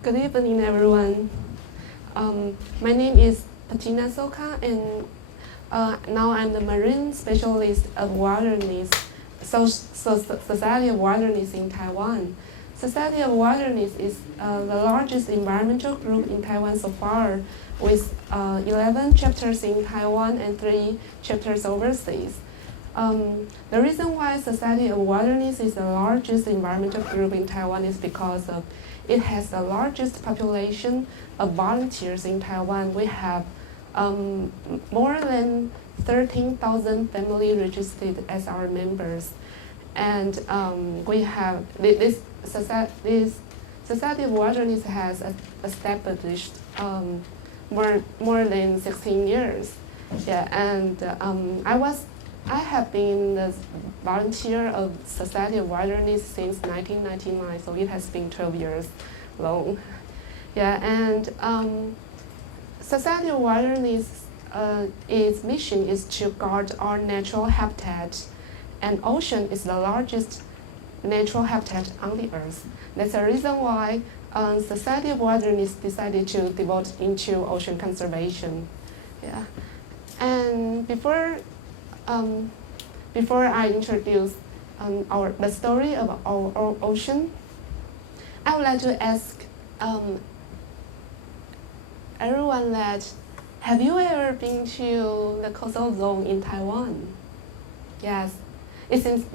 Good evening, everyone. My name is Patina Soka, and now I'm the marine specialist of wilderness, Society of Wilderness in Taiwan. Society of Wilderness is the largest environmental group in Taiwan so far, with 11 chapters in Taiwan and 3 chapters overseas. The reason why Society of Wilderness is the largest environmental group in Taiwan is because it has the largest population of volunteers in Taiwan. We have more than 13,000 families registered as our members. And we have this Society of Wilderness has established more than 16 years. Yeah, and I have been the volunteer of Society of Wilderness since 1999, so it has been 12 years long. Yeah, and Society of Wilderness, its mission is to guard our natural habitat, and ocean is the largest natural habitat on the earth. That's the reason why Society of Wilderness decided to devote into ocean conservation. Yeah, and before I introduce the story of our ocean, I would like to ask everyone that, have you ever been to the coastal zone in Taiwan? Yes, it seems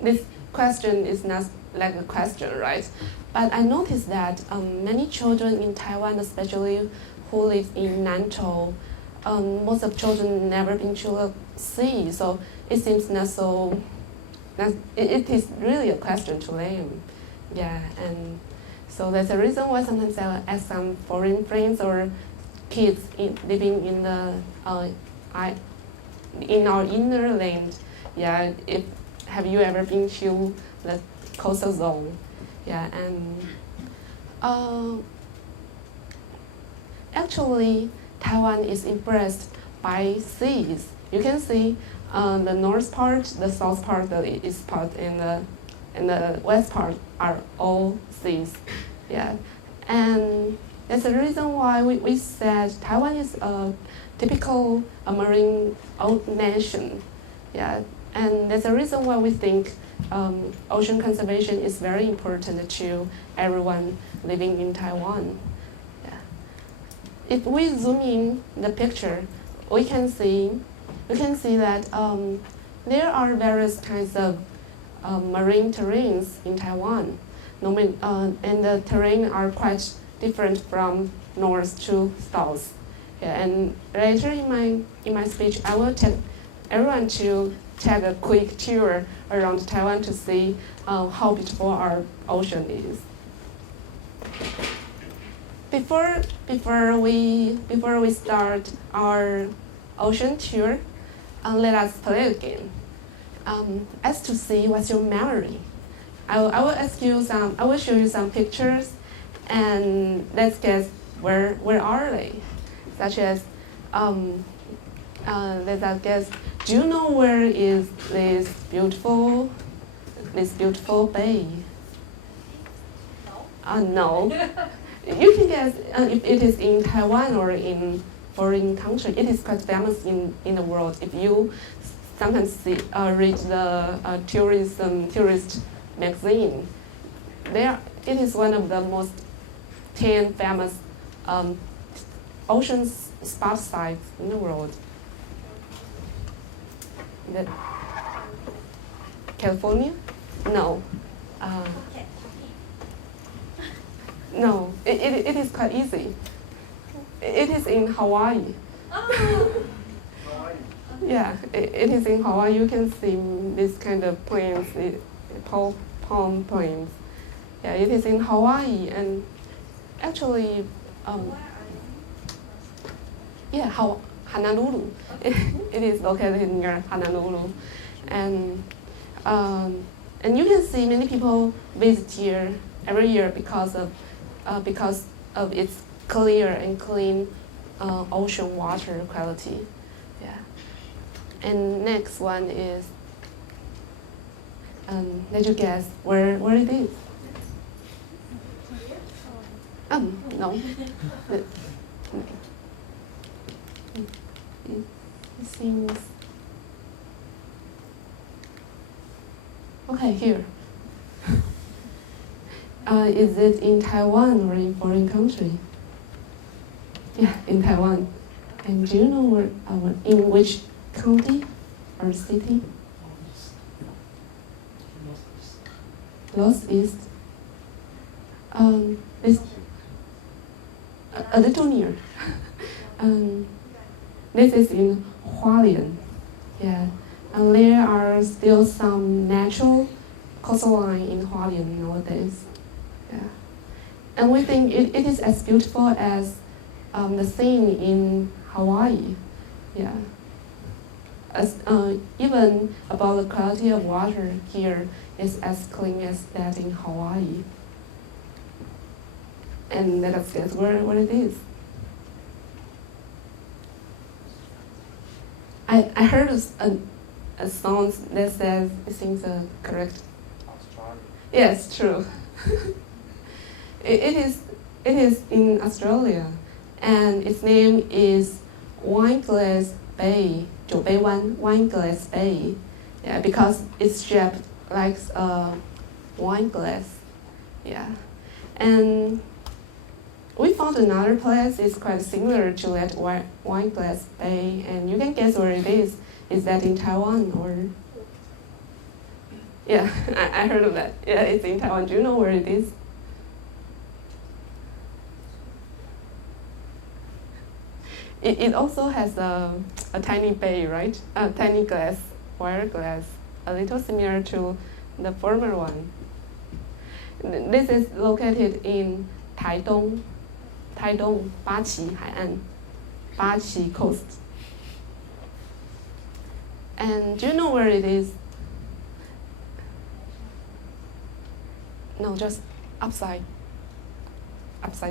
this question is not like a question, right? But I noticed that many children in Taiwan, especially who live in Nantou, most of children never been to the sea, so it seems not so. It is really a question to them, yeah. And so that's the reason why sometimes I ask some foreign friends or kids living in in our inner land, yeah. Have you ever been to the coastal zone? Yeah, and actually, Taiwan is impressed by seas. You can see the north part, the south part, the east part, and the west part are all seas. Yeah, and that's the reason why we said Taiwan is a typical marine nation. Yeah, and that's the reason why we think ocean conservation is very important to everyone living in Taiwan. If we zoom in the picture, we can see that there are various kinds of marine terrains in Taiwan, and the terrain are quite different from north to south. Yeah, and later in my speech, I will take everyone to take a quick tour around Taiwan to see how beautiful our ocean is. Before we start our ocean tour, let us play a game. As to see what's your memory. I will show you some pictures, and let's guess where are they? Such as let us guess. Do you know where is this beautiful bay? No. You can guess if it is in Taiwan or in foreign country. It is quite famous in the world. If you sometimes read the tourist magazine, it is one of the most 10 famous ocean spot sites in the world. California? No. No, it is quite easy. It is in Hawaii. Oh. Yeah, it is in Hawaii. You can see this kind of plants, palm plants. Yeah, it is in Hawaii, and actually, yeah, Honolulu. It is located near Honolulu, and you can see many people visit here every year because of its clear and clean ocean water quality. Yeah. And next one is, let you guess where it is. No. It seems. Okay, here. Is it in Taiwan or in foreign country? Yeah, in Taiwan. And do you know where, in which county or city? Northeast. It's a little near. This is in Hualien. Yeah, and there are still some natural coastline in Hualien nowadays. Yeah, and we think it is as beautiful as the scene in Hawaii. Yeah. As, even about the quality of water here is as clean as that in Hawaii. And let us guess where it is. I heard a song that says it seems correct. Australia. Yes, true. it is in Australia, and its name is Wineglass Bay. 酒杯湾 Wineglass Bay, yeah, because it's shaped like a wine glass, yeah. And we found another place is quite similar to that Wineglass Bay, and you can guess where it is. Is that in Taiwan or? Yeah, I heard of that. Yeah, it's in Taiwan. Do you know where it is? It also has a tiny bay, right? A tiny glass, wire glass, a little similar to the former one. This is located in Taitung, 八旗海岸, 八旗 coast. And do you know where it is? No, just upside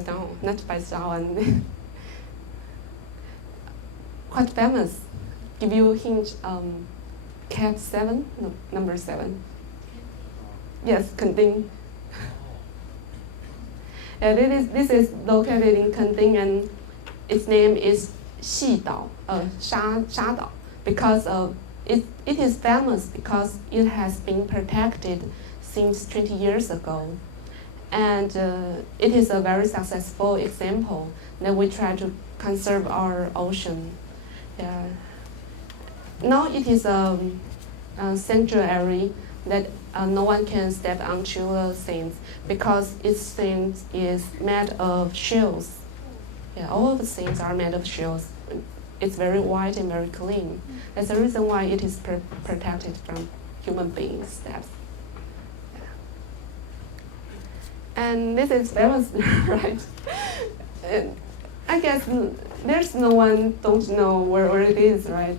down, not by down. Quite famous. Give you a hint. Cat 7, no, number 7. Yes, Kenting. Yeah, this is located in Kenting, and its name is 细岛, 沙岛, because it is famous because it has been protected since 20 years ago, and it is a very successful example that we try to conserve our ocean. Yeah. Now it is a sanctuary that no one can step onto the sands because its sands is made of shells. Yeah, all of the sands are made of shells. It's very white and very clean. That's the reason why it is protected from human beings' steps. Yeah. And this is famous, right? I guess there's no one don't know where it is, right?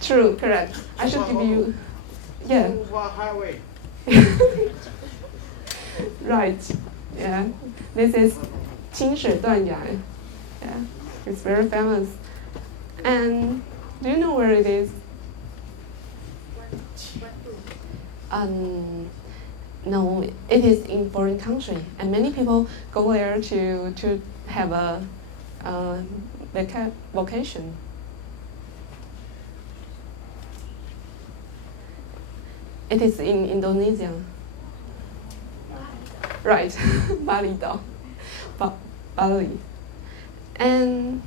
True, correct. I should give you, yeah. Highway. Right, yeah. This is 清水断崖. Yeah, it's very famous. And do you know where it is? No, it is in foreign country, and many people go there to have a vacation. It is in Indonesia. Right, Bali. Bali. And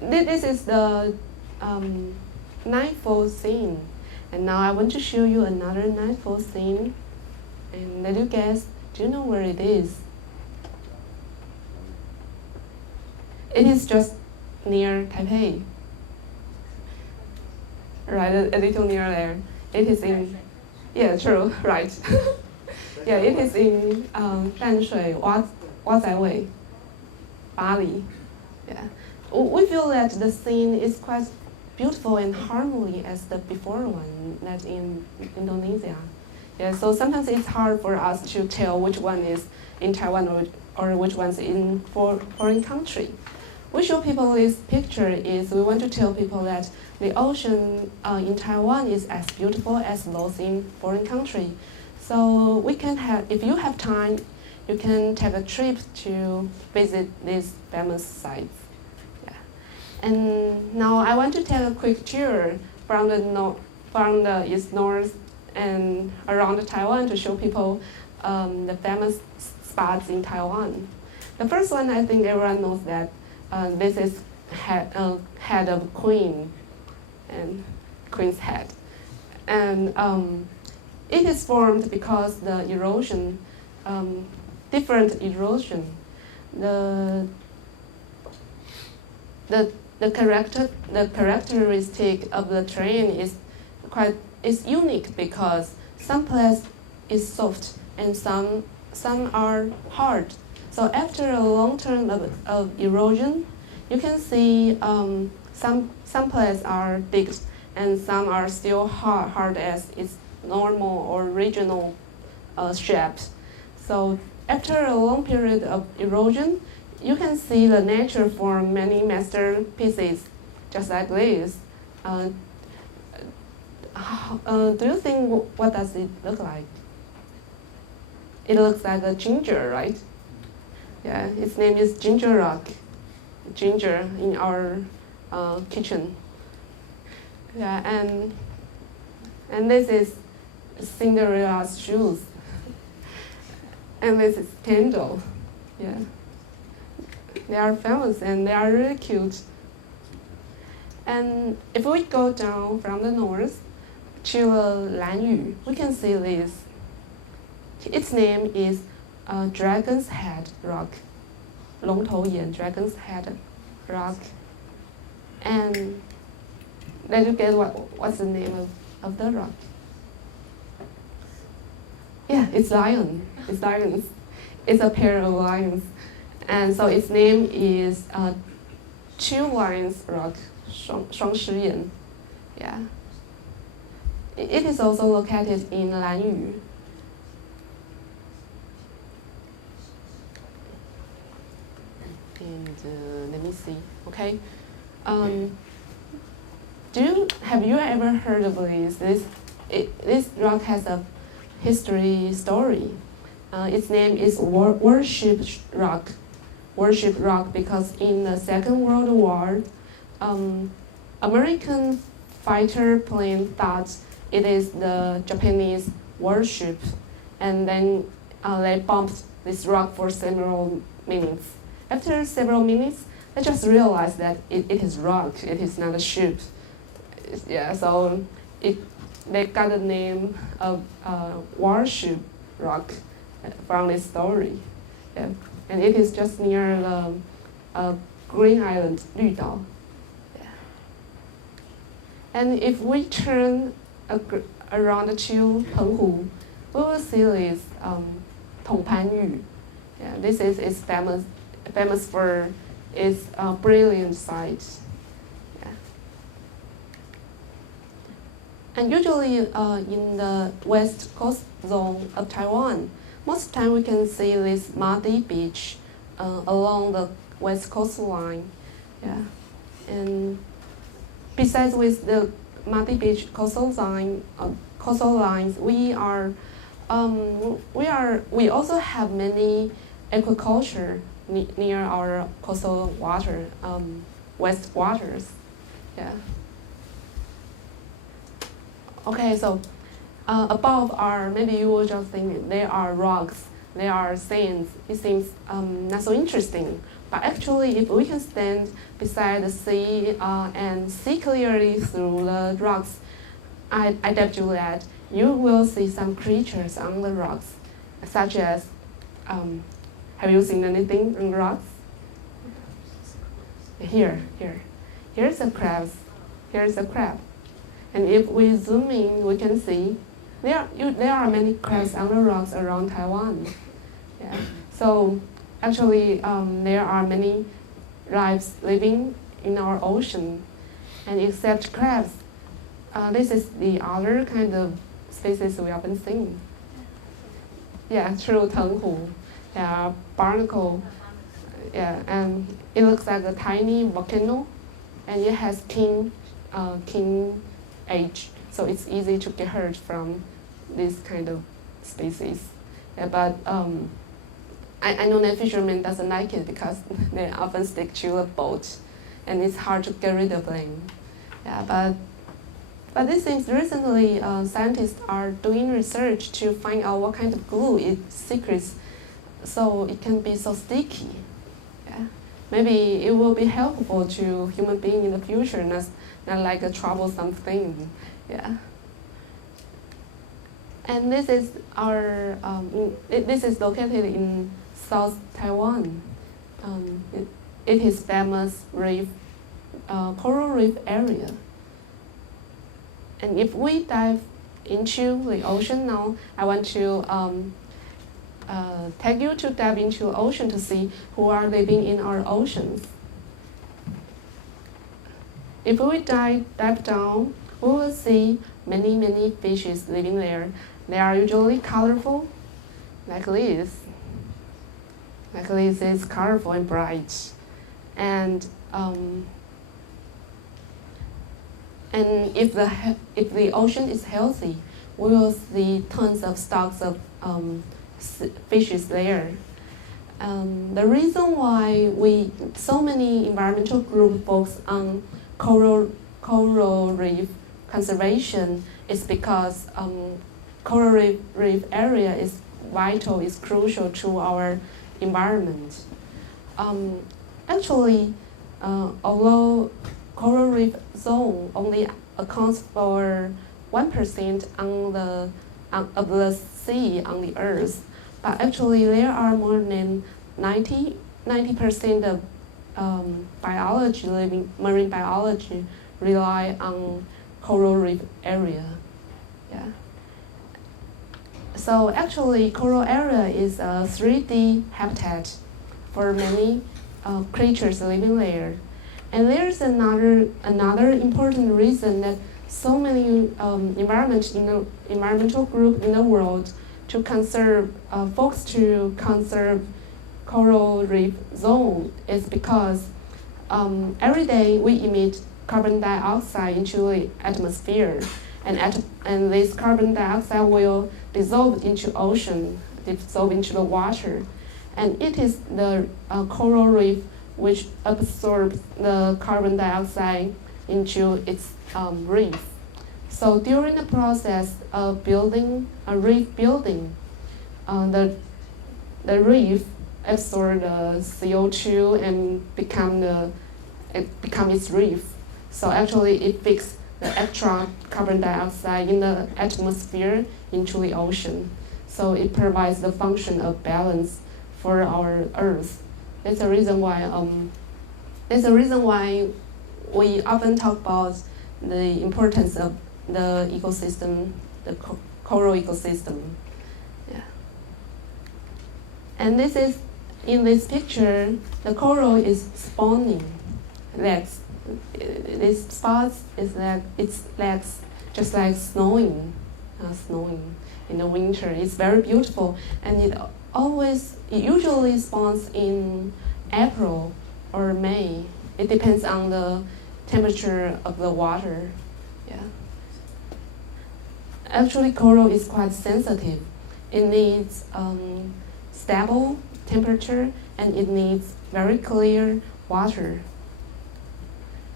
this is the nightfall scene. And now I want to show you another nightfall scene. And let you guess, do you know where it is? It is just near Taipei. Right, a little near there. It is in, yeah, true, right. Yeah, it is in 淡水蛙仔尾, Bali. Yeah, we feel that the scene is quite beautiful and harmony as the before one, that in Indonesia. Yeah, so sometimes it's hard for us to tell which one is in Taiwan or which one's in foreign country. We show people this picture is we want to tell people that the ocean in Taiwan is as beautiful as those in foreign country. So we can have, if you have time, you can take a trip to visit these famous sites. Yeah. And now I want to take a quick tour from the east north and around Taiwan to show people the famous spots in Taiwan. The first one, I think everyone knows that this is head of queen and queen's head. And it is formed because the erosion, different erosion. The characteristic of the terrain is unique because some place is soft and some are hard. So after a long term of erosion, you can see some places are big and some are still hard as its normal or regional shapes. So after a long period of erosion, you can see the nature form many masterpieces, just like this. Do you think what does it look like? It looks like a ginger, right? Yeah, its name is ginger rock. Ginger in our kitchen. Yeah, and this is Cinderella's shoes. And this is candle. Yeah. They are famous and they are really cute. And if we go down from the north to Lanyu, we can see this. Its name is Dragon's Head Rock. 龙头岩 Dragon's Head Rock. And did you guess what's the name of the rock? Yeah, it's lion. It's lions. It's a pair of lions. And so its name is Two Lions Rock, 双狮岩. Yeah. It is also located in Lanyu. And let me see. Okay. Have you ever heard of this? This rock has a history story. Its name is Worship Rock. Worship Rock because in the Second World War, American fighter plane thought it is the Japanese warship, and then they bombed this rock for several minutes. After several minutes, they just realized that it is rock. It is not a ship. Yeah, so they got the name of Warship Rock from this story. Yeah. And it is just near the Green Island, 绿岛. Yeah. And if we turn around to Penghu, we will see this Tongpanyu. Yeah, this is famous for its brilliant sight. Yeah. And usually in the west coast zone of Taiwan, most of the time we can see this muddy beach along the west coastline. Yeah. And besides with the muddy beach coastal lines, we also have many aquaculture near our coastal water, west waters. Yeah. Okay, so above are, maybe you will just think they are rocks, they are sands. It seems not so interesting. But actually, if we can stand beside the sea and see clearly through the rocks, I bet you that you will see some creatures on the rocks, such as, have you seen anything on the rocks? Here's a crab. Here's a crab. And if we zoom in, we can see there are many crabs on the rocks around Taiwan. Yeah. So actually, there are many lives living in our ocean, and except crabs, this is the other kind of species we often see. Yeah, true, Tenghu. Yeah, barnacle. Yeah, and it looks like a tiny volcano, and it has keen edge, so it's easy to get hurt from this kind of species. Yeah, but I know that fishermen doesn't like it because they often stick to a boat, and it's hard to get rid of them. Yeah, but it seems recently scientists are doing research to find out what kind of glue it secretes, so it can be so sticky. Yeah, maybe it will be helpful to human beings in the future, not like a troublesome thing. Yeah. And this is our this is located in South Taiwan. It is famous reef, coral reef area. And if we dive into the ocean now, I want to take you to dive into the ocean to see who are living in our oceans. If we dive down, we will see many fishes living there. They are usually colorful, like this. Like this is colorful and bright. And if the ocean is healthy, we will see tons of stocks of fishes there. The reason why so many environmental groups focus on coral reef conservation is because coral reef area is vital, is crucial to our environment. Actually, although coral reef zone only accounts for 1% of the sea on the Earth, but actually there are more than 90% of marine biology rely on coral reef area. Yeah. So actually, coral area is a 3D habitat for many creatures living there. And there's another important reason that so many environmental groups in the world folks to conserve coral reef zone is because every day we emit carbon dioxide into the atmosphere, and this carbon dioxide will dissolve into the water, and it is the coral reef which absorbs the carbon dioxide into its reef. So during the process of building a reef building, the reef absorbs the CO2 and become its reef. So actually it fixes the extra carbon dioxide in the atmosphere into the ocean. So it provides the function of balance for our Earth. That's the reason why we often talk about the importance of the ecosystem, the coral ecosystem. Yeah. And in this picture, the coral is spawning. This spots its legs just like snowing in the winter. It's very beautiful, and it usually spawns in April or May. It depends on the temperature of the water. Yeah. Actually, coral is quite sensitive. It needs stable temperature, and it needs very clear water.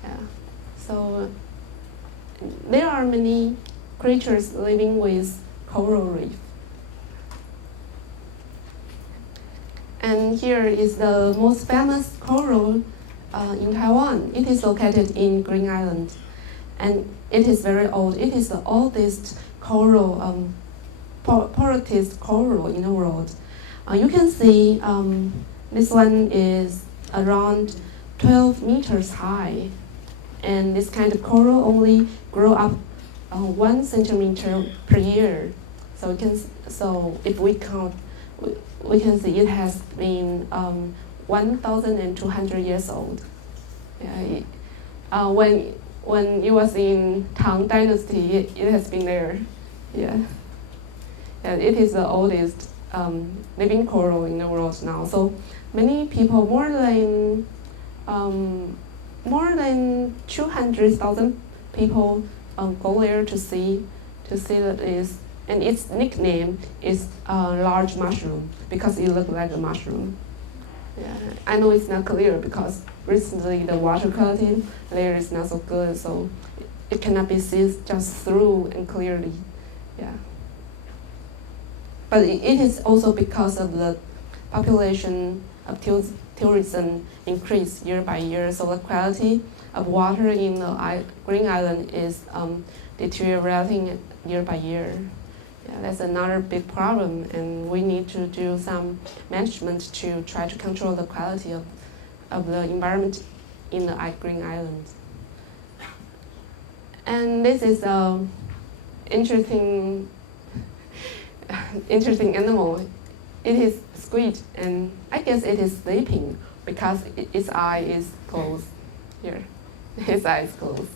Yeah. So there are many creatures living with coral reef. And here is the most famous coral in Taiwan. It is located in Green Island, and it is very old. It is the oldest coral, porous coral in the world. You can see this one is around 12 meters high, and this kind of coral only grow up 1 centimeter per year. So if we count, we can see it has been 1,200 years old. Yeah, when it was in Tang Dynasty, it has been there. Yeah, and it is the oldest living coral in the world now. So many people, more than 200,000 people go there to see that and its nickname is large mushroom because it looks like a mushroom. Yeah, I know it's not clear because recently the water quality layer is not so good, so it cannot be seen just through and clearly. Yeah. But it is also because of the population of tourism increase year by year, so the quality of water in the Green Island is deteriorating year by year. Yeah, that's another big problem, and we need to do some management to try to control the quality of the environment in the Green Island. And this is an interesting animal. It is squid, and I guess it is sleeping because its eye is closed. Here, its eye is closed.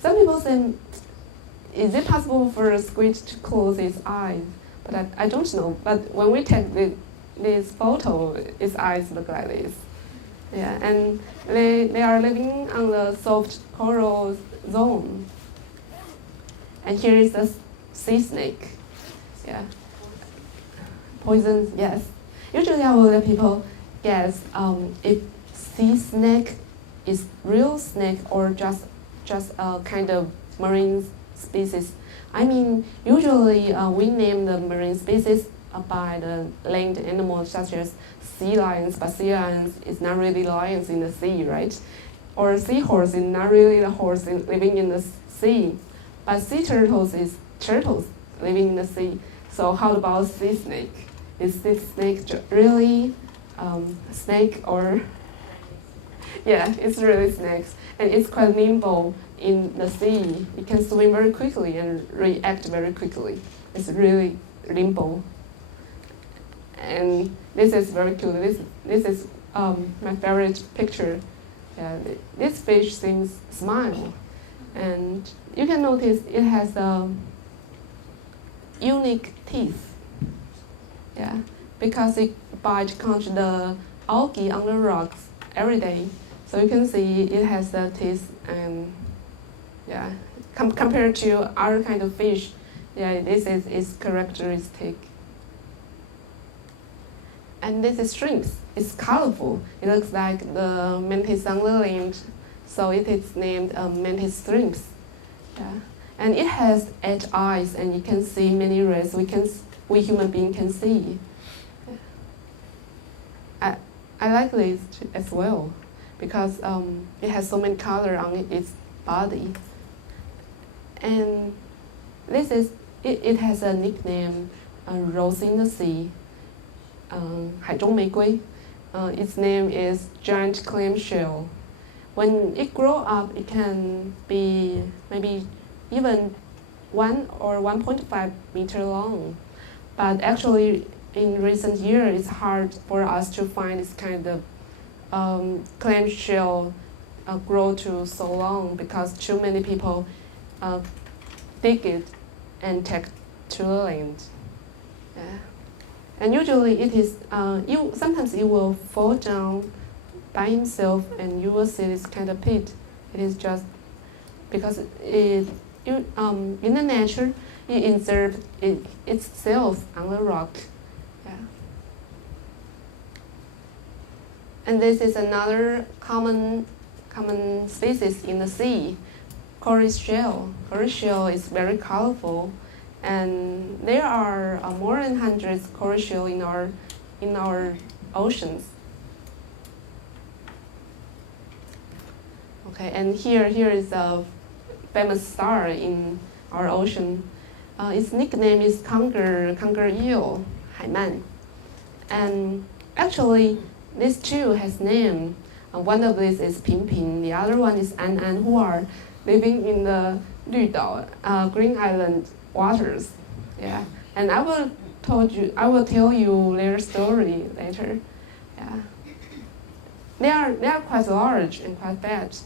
Some people say, is it possible for a squid to close its eyes? But I don't know. But when we take this photo, its eyes look like this. Yeah, and they are living on the soft coral zone. And here is the sea snake. Yeah. Poison, yes. Usually I will let people guess if sea snake is real snake or just a kind of marine species. I mean, usually we name the marine species by the land animals such as sea lions, but sea lions is not really lions in the sea, right? Or seahorse is not really the horse living in the sea, but sea turtles is turtles living in the sea. So how about sea snake? Is this snake really snake or? Yeah, it's really snakes, and it's quite nimble in the sea. It can swim very quickly and react very quickly. It's really nimble. And this is very cute. This is my favorite picture. This fish seems smile, and you can notice it has unique teeth. Yeah, because it catch the algae on the rocks every day. So you can see it has the teeth, and yeah, compared to other kind of fish, yeah, this is its characteristic. And this is shrimps. It's colorful. It looks like the mantis on the land, so it is named mantis shrimps. Yeah, and it has 8 eyes, and you can see many rays. We human beings can see. I like this as well because it has so many colors on its body. And this is it has a nickname, Rose in the Sea, 海中玫瑰. Its name is giant clamshell. When it grows up, it can be maybe even 1 or 1.5 meter long. But actually, in recent years, it's hard for us to find this kind of clamshell grow to so long because too many people dig it and take to the land. Yeah. And usually it is, sometimes it will fall down by himself and you will see this kind of pit. It is just because in the nature, it inserts itself on the rock. Yeah. And this is another common species in the sea, coral shell. Coral shell is very colorful, and there are more than hundreds coral shell in our oceans. Okay, and here is a famous star in our ocean. Its nickname is conger eel, 海鳗. And actually, these two has name. One of these is Ping Ping, the other one is An An, who are living in the 绿岛, Green Island waters. Yeah, and I will tell you their story later. Yeah, they are quite large and quite fat,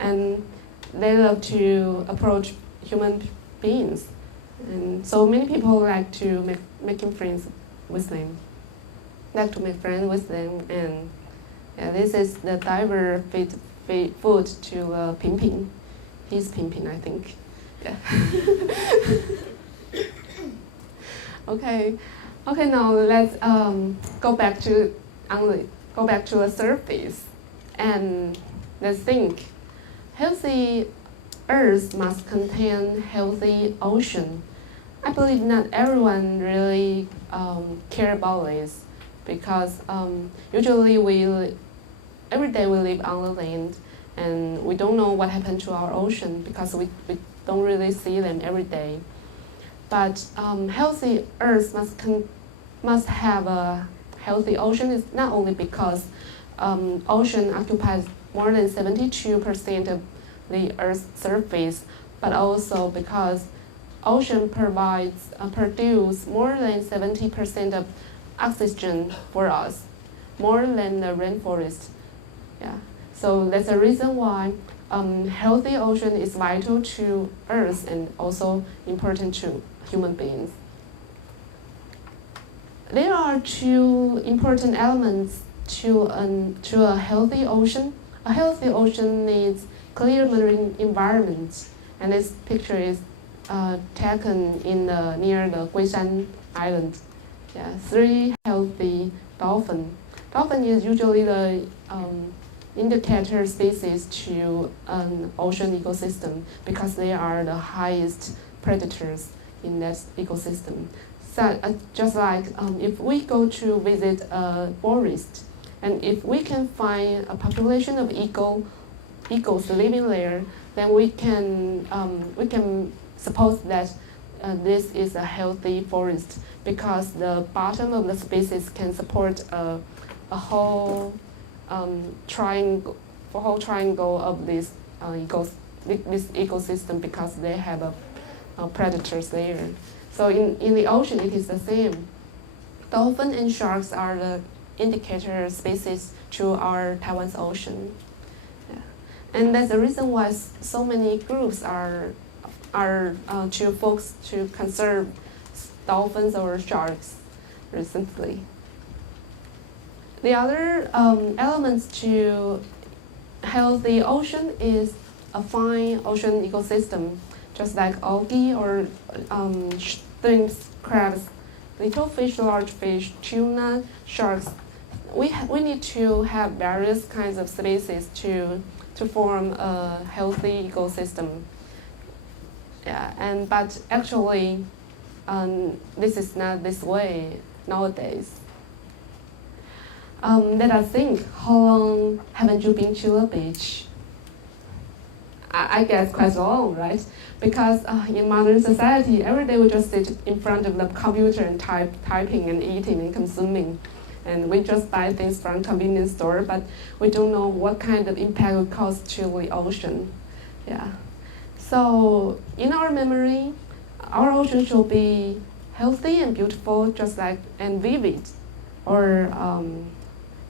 and they love to approach human beings, and so many people like to making friends with them. Like to make friends with them, and yeah, this is the diver feed food to Ping Ping. He's Ping Ping, I think. Yeah. Okay, okay. Now let's go back to the surface, and let's think. Healthy Earth must contain healthy ocean. I believe not everyone really care about this because usually every day we live on the land and we don't know what happened to our ocean because we don't really see them every day. But healthy Earth must have a healthy ocean. It's not only because ocean occupies more than 72% of the Earth's surface, but also because ocean produce more than 70% of oxygen for us, more than the rainforest. Yeah. So that's the reason why healthy ocean is vital to Earth and also important to human beings. There are two important elements to a healthy ocean. A healthy ocean needs clear marine environment, and this picture is taken near the Guishan Island. Yeah, 3 healthy dolphins. Dolphin is usually the indicator species to an ocean ecosystem because they are the highest predators in that ecosystem. So just like if we go to visit a forest, and if we can find a population of eagles living there, then we can suppose that this is a healthy forest because the bottom of the species can support a whole triangle of this ecosystem because they have predators there. So in the ocean, it is the same. Dolphin and sharks are the indicator species to our Taiwan's ocean. Yeah. And that's the reason why so many groups are to focus to conserve dolphins or sharks recently. The other elements to healthy ocean is a fine ocean ecosystem, just like algae or shrimps, crabs, little fish, large fish, tuna, sharks. We need to have various kinds of species to form a healthy ecosystem. Yeah, but actually, this is not this way nowadays. Let us think, how long haven't you been to the beach? I guess quite long, right? Because in modern society, every day we just sit in front of the computer and typing and eating and consuming. And we just buy things from convenience store, but we don't know what kind of impact it cause to the ocean. Yeah. So in our memory, our ocean should be healthy and beautiful, just like and vivid, or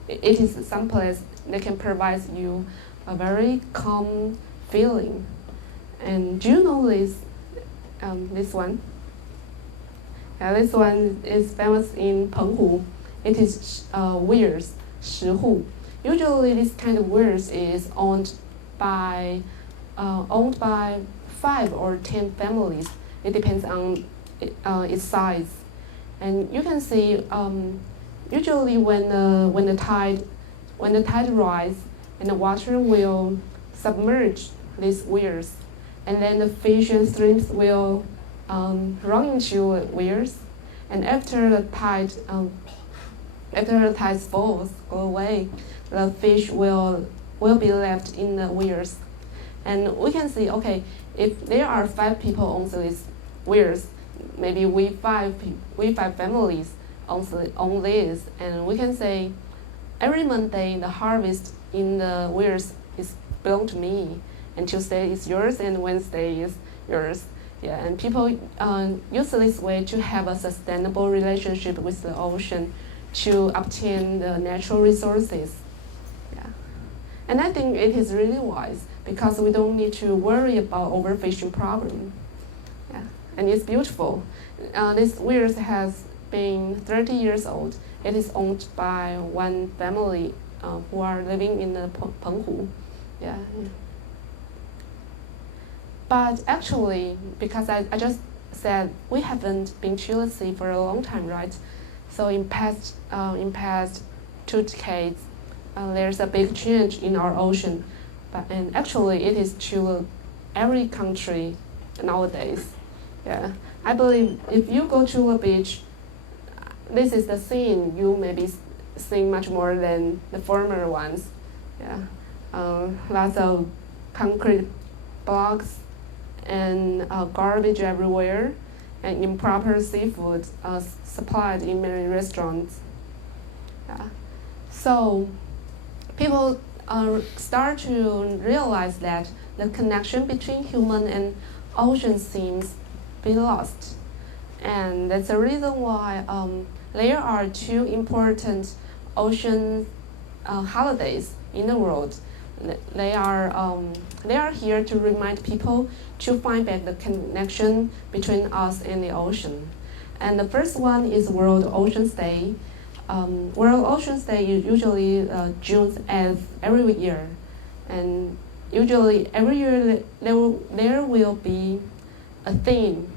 it is some place that can provide you a very calm feeling. And do you know this? This one. Yeah, this one is famous in Penghu. It is weirs, 石户. Usually, this kind of weirs is owned by 5 or 10 families. It depends on its size, and you can see usually when the tide rise and the water will submerge these weirs, and then the fish and shrimps will run into the weirs, and after the tide falls, go away, the fish will be left in the weirs. And we can see, okay, if there are 5 people on these weirs, maybe we five families on this, and we can say every Monday the harvest in the weirs is belong to me, and Tuesday is yours, and Wednesday is yours. Yeah, and people use this way to have a sustainable relationship with the ocean, to obtain the natural resources. Yeah, and I think it is really wise because we don't need to worry about overfishing problem. Yeah, and it's beautiful. This weirs has been 30 years old. It is owned by one family who are living in the Penghu. Yeah. But actually, because I just said we haven't been to the sea for a long time, right? So in past 2 decades, there's a big change in our ocean, and actually it is to every country nowadays. Yeah, I believe if you go to a beach, this is the scene you may be seeing much more than the former ones. Yeah, lots of concrete blocks and garbage everywhere, and improper seafood supplied in many restaurants. Yeah. So people start to realize that the connection between human and ocean seems be lost, and that's the reason why there are 2 important ocean holidays in the world. They are here to remind people to find back the connection between us and the ocean. And the first one is World Oceans Day. World Oceans Day is usually June as every year, and usually every year there will be a theme,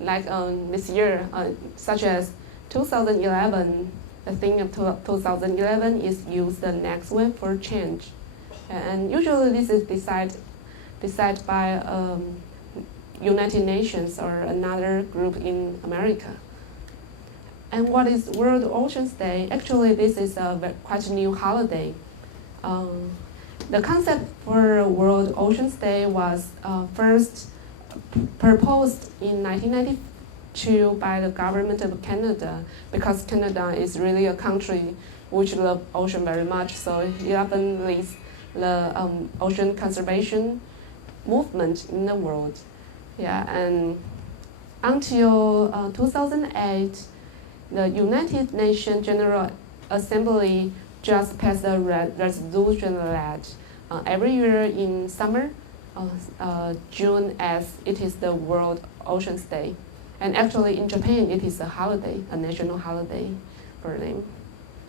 like this year, such as 2011. The theme of 2011 is use the next wave for change. And usually this is decided by United Nations or another group in America. And what is World Oceans Day? Actually, this is a quite new holiday. The concept for World Oceans Day was first proposed in 1992 by the government of Canada, because Canada is really a country which loves ocean very much, so it often leads the ocean conservation movement in the world. Yeah, and until 2008, the United Nations General Assembly just passed a resolution that every year in summer, June, as it is the World Oceans Day. And actually in Japan, it is a holiday, a national holiday for them.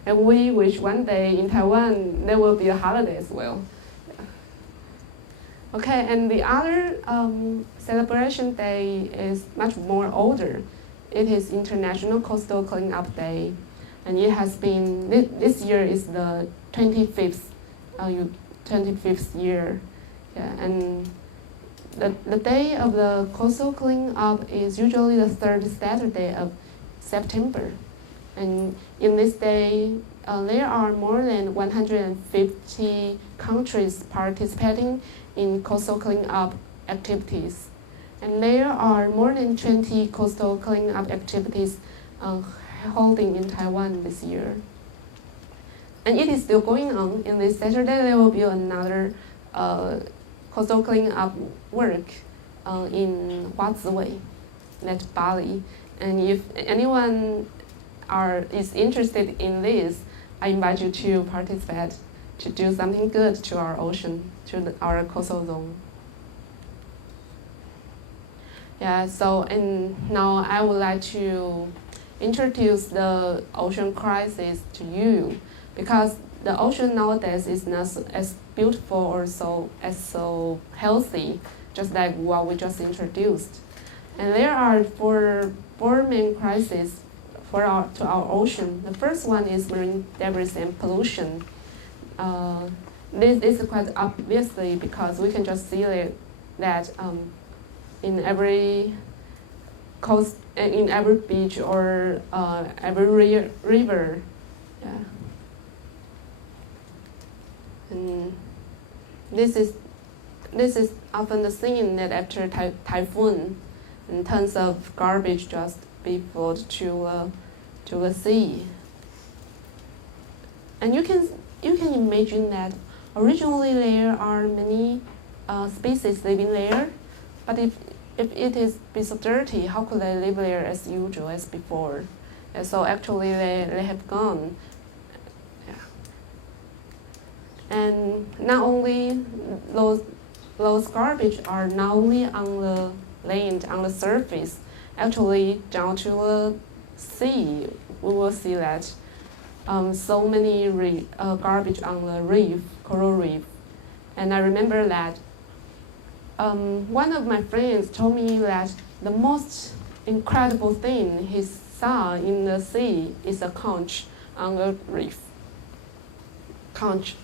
And we wish one day in Taiwan there will be a holiday as well. Yeah. Okay, and the other celebration day is much more older. It is International Coastal Cleanup Day, and it has been, this year is the 25th year. Yeah, and the day of the coastal cleanup is usually the 3rd Saturday of September. And in this day, there are more than 150 countries participating in coastal cleanup activities. And there are more than 20 coastal cleanup activities holding in Taiwan this year. And it is still going on. In this Saturday, there will be another coastal cleanup work in Huazhiwei, that's Bali. And if anyone is interested in this, I invite you to participate, to do something good to our ocean, to our coastal zone. Yeah, so and now I would like to introduce the ocean crisis to you, because the ocean nowadays is not as beautiful or so healthy, just like what we just introduced. And there are four main crises to our ocean. The first one is marine debris and pollution. This is quite obviously because we can just see that in every coast, in every beach or every river. Yeah. And this is often the scene that after typhoon, and tons of garbage just be floated to the sea. And you can imagine that originally there are many species living there, but if it is be so dirty, how could they live there as usual as before? And so actually they have gone. Yeah. And not only those garbage are not only on the land, on the surface, actually down to the sea, we will see that so many garbage on the reef, coral reef. And I remember that one of my friends told me that the most incredible thing he saw in the sea is a conch on the reef. Conch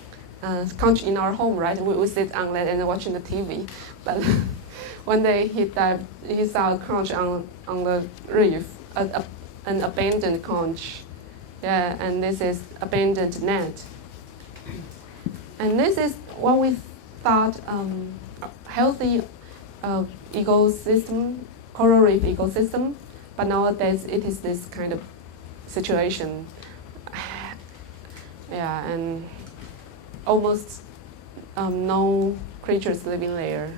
in our home, right? We sit on that and watching the TV. But one day he saw a conch on the reef, an abandoned conch. Yeah, and this is abandoned net. And this is what we thought healthy ecosystem, coral reef ecosystem, but nowadays it is this kind of situation. Yeah, and almost no creatures living there.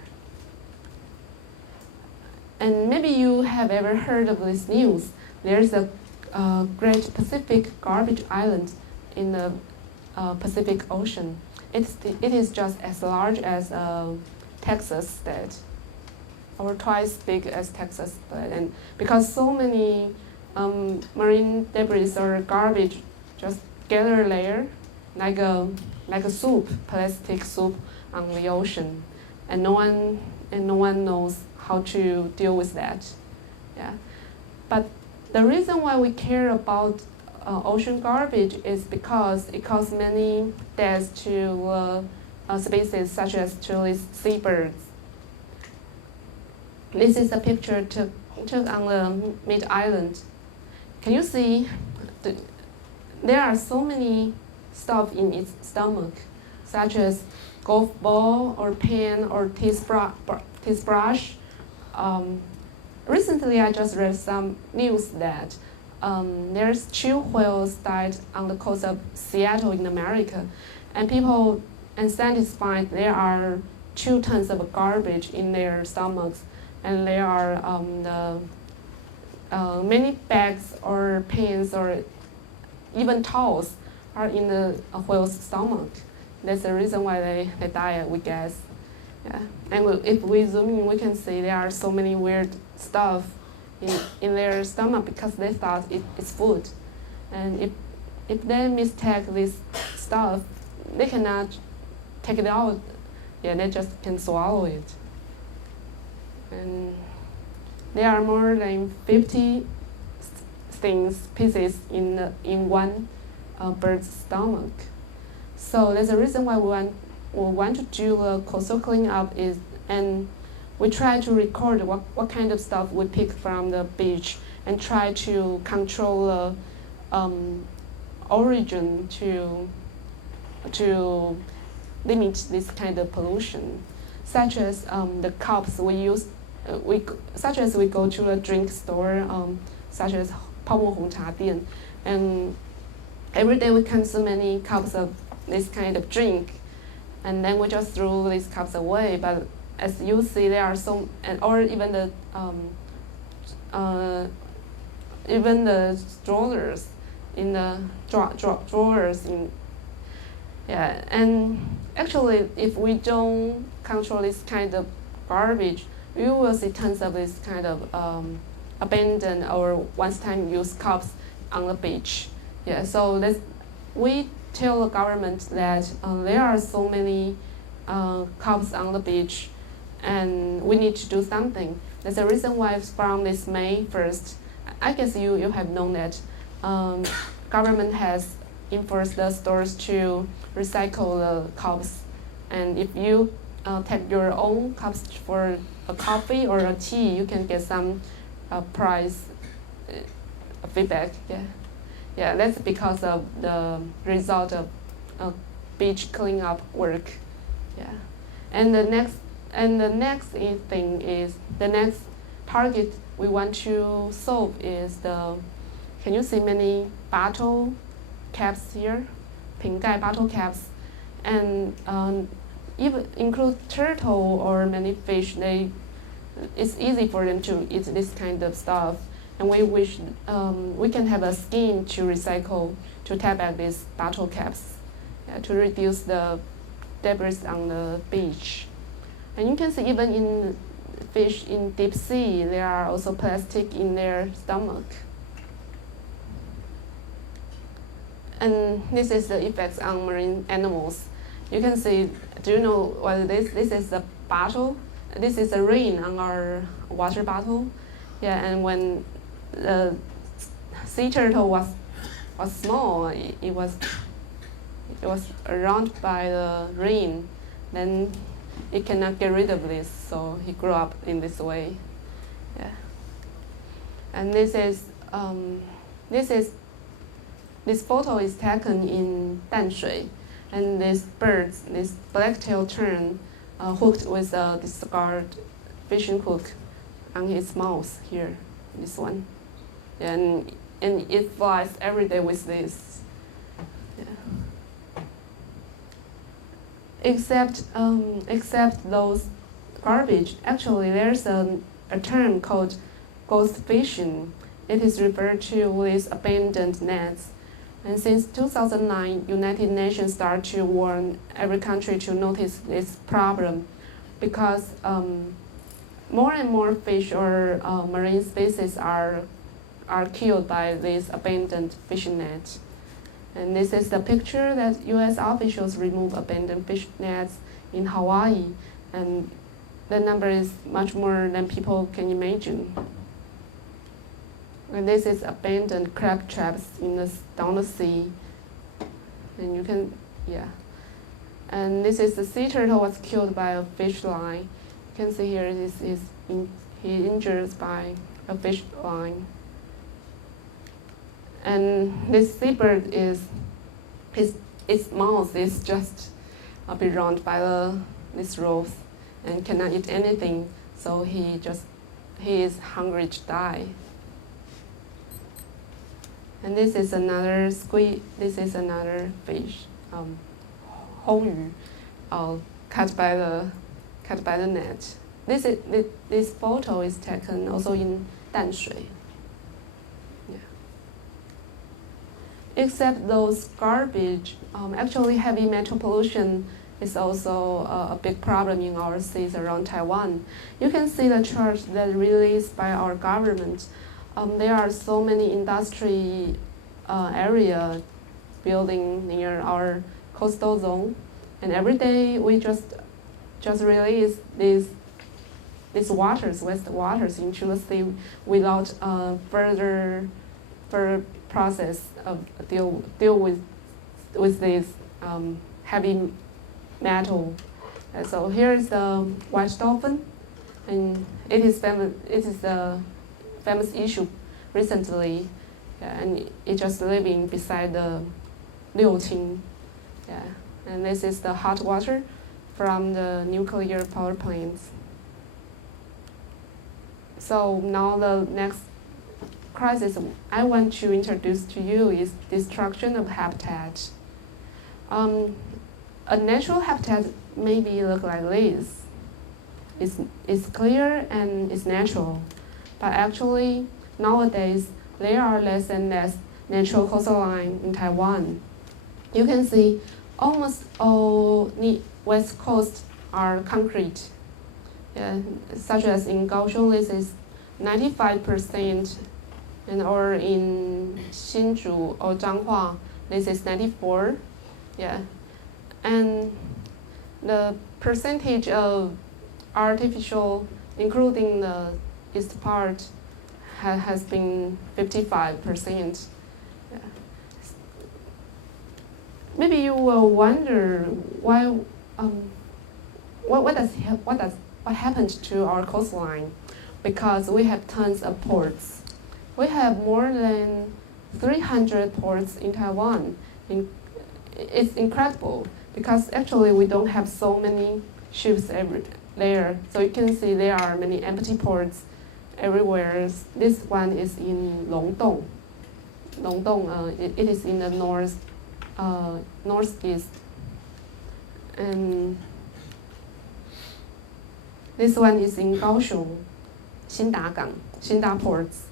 And maybe you have ever heard of this news. There's a Great Pacific Garbage Island in the Pacific Ocean. It is just as large as Texas state, or twice big as Texas state. And because so many marine debris or garbage just gather there, like a soup, plastic soup on the ocean, and no one knows how to deal with that. Yeah, but the reason why we care about ocean garbage is because it causes many deaths to species such as to these seabirds. This is a picture took on the mid-island. Can you see? There are so many stuff in its stomach, such as golf ball or pen or toothbrush. Recently, I just read some news that there's 2 whales died on the coast of Seattle in America, and people and scientists find there are 2 tons of garbage in their stomachs, and there are many bags or pens or even towels are in the whale's stomach. That's the reason why they die, we guess. Yeah. And if we zoom in, we can see there are so many weird stuff in their stomach because they thought it's food. And if they mistake this stuff, they cannot take it out. Yeah, they just can swallow it. And there are more than 50 pieces in one bird's stomach. So there's a reason why we want to do the coastal cleanup and we try to record what kind of stuff we pick from the beach and try to control the origin to limit this kind of pollution, such as the cups we use. Such as we go to a drink store, such as 泡沫红茶店, and every day we consume many cups of this kind of drink, and then we just throw these cups away. But as you see, there are some, or even the strollers in the drawers in. Yeah, and actually, if we don't control this kind of garbage, we will see tons of this kind of abandoned or once-time use cups on the beach. Yeah, so we tell the government that there are so many cups on the beach, and we need to do something. That's the reason why from this May 1st, I guess you have known that government has enforced the stores to recycle the cups, and if you take your own cups for a coffee or a tea, you can get some price feedback. Yeah, that's because of the result of beach cleanup work. Yeah, and the next thing is the next target we want to solve is can you see many bottle caps here? 瓶盖 bottle caps, and even include turtle or many fish. It's easy for them to eat this kind of stuff, and we wish we can have a scheme to recycle, to take back these bottle caps, to reduce the debris on the beach. And you can see even in fish in deep sea, there are also plastic in their stomach. And this is the effects on marine animals. You can see, do you know what this is? This is a bottle. This is a rain on our water bottle. Yeah, and when the sea turtle was small, it was around by the rain, then it cannot get rid of this, so he grew up in this way. Yeah. And this photo is taken in Danshui, and this bird, this black-tailed tern, hooked with a discard fishing hook on his mouth here, this one, and it flies every day with this. Yeah. Except those garbage. Actually, there's a term called ghost fishing. It is referred to with abandoned nets. And since 2009, United Nations started to warn every country to notice this problem, because more and more fish or marine species are killed by this abandoned fishing net. And this is the picture that U.S. officials remove abandoned fish nets in Hawaii, and the number is much more than people can imagine. And this is abandoned crab traps down the sea, and you can, yeah. And this is the sea turtle was killed by a fish line. You can see here he injured by a fish line. And this seabird its mouth is just beyond by this ropes and cannot eat anything, so he is hungry to die. And this is another squid. This is another fish, Hongyu, cut by the net. This photo is taken also in Danshui. Except those garbage, actually heavy metal pollution is also a big problem in our seas around Taiwan. You can see the chart that released by our government. There are so many industry area building near our coastal zone, and every day we just release these waste waters into the sea without further process of deal with this heavy metal. And so here is the white dolphin, and it is a famous issue recently, and it just living beside the Liuqing. Yeah, and this is the hot water from the nuclear power plants. So now the next crisis I want to introduce to you is destruction of habitat. A natural habitat maybe look like this. It's clear and it's natural, but actually nowadays there are less and less natural coastline in Taiwan. You can see almost all west coast are concrete. Yeah, such as in Kaohsiung, this is 95%. And or in Hsinchu or Zhanghua, this is 94, yeah. And the percentage of artificial, including the east part, has been 55%. Yeah. Maybe you will wonder why, what happened to our coastline? Because we have tons of ports. We have more than 300 ports in Taiwan. It's incredible because actually we don't have so many ships there. So you can see there are many empty ports everywhere. This one is in Longdong. It is in the northeast. And this one is in Kaohsiung, Xinda ports.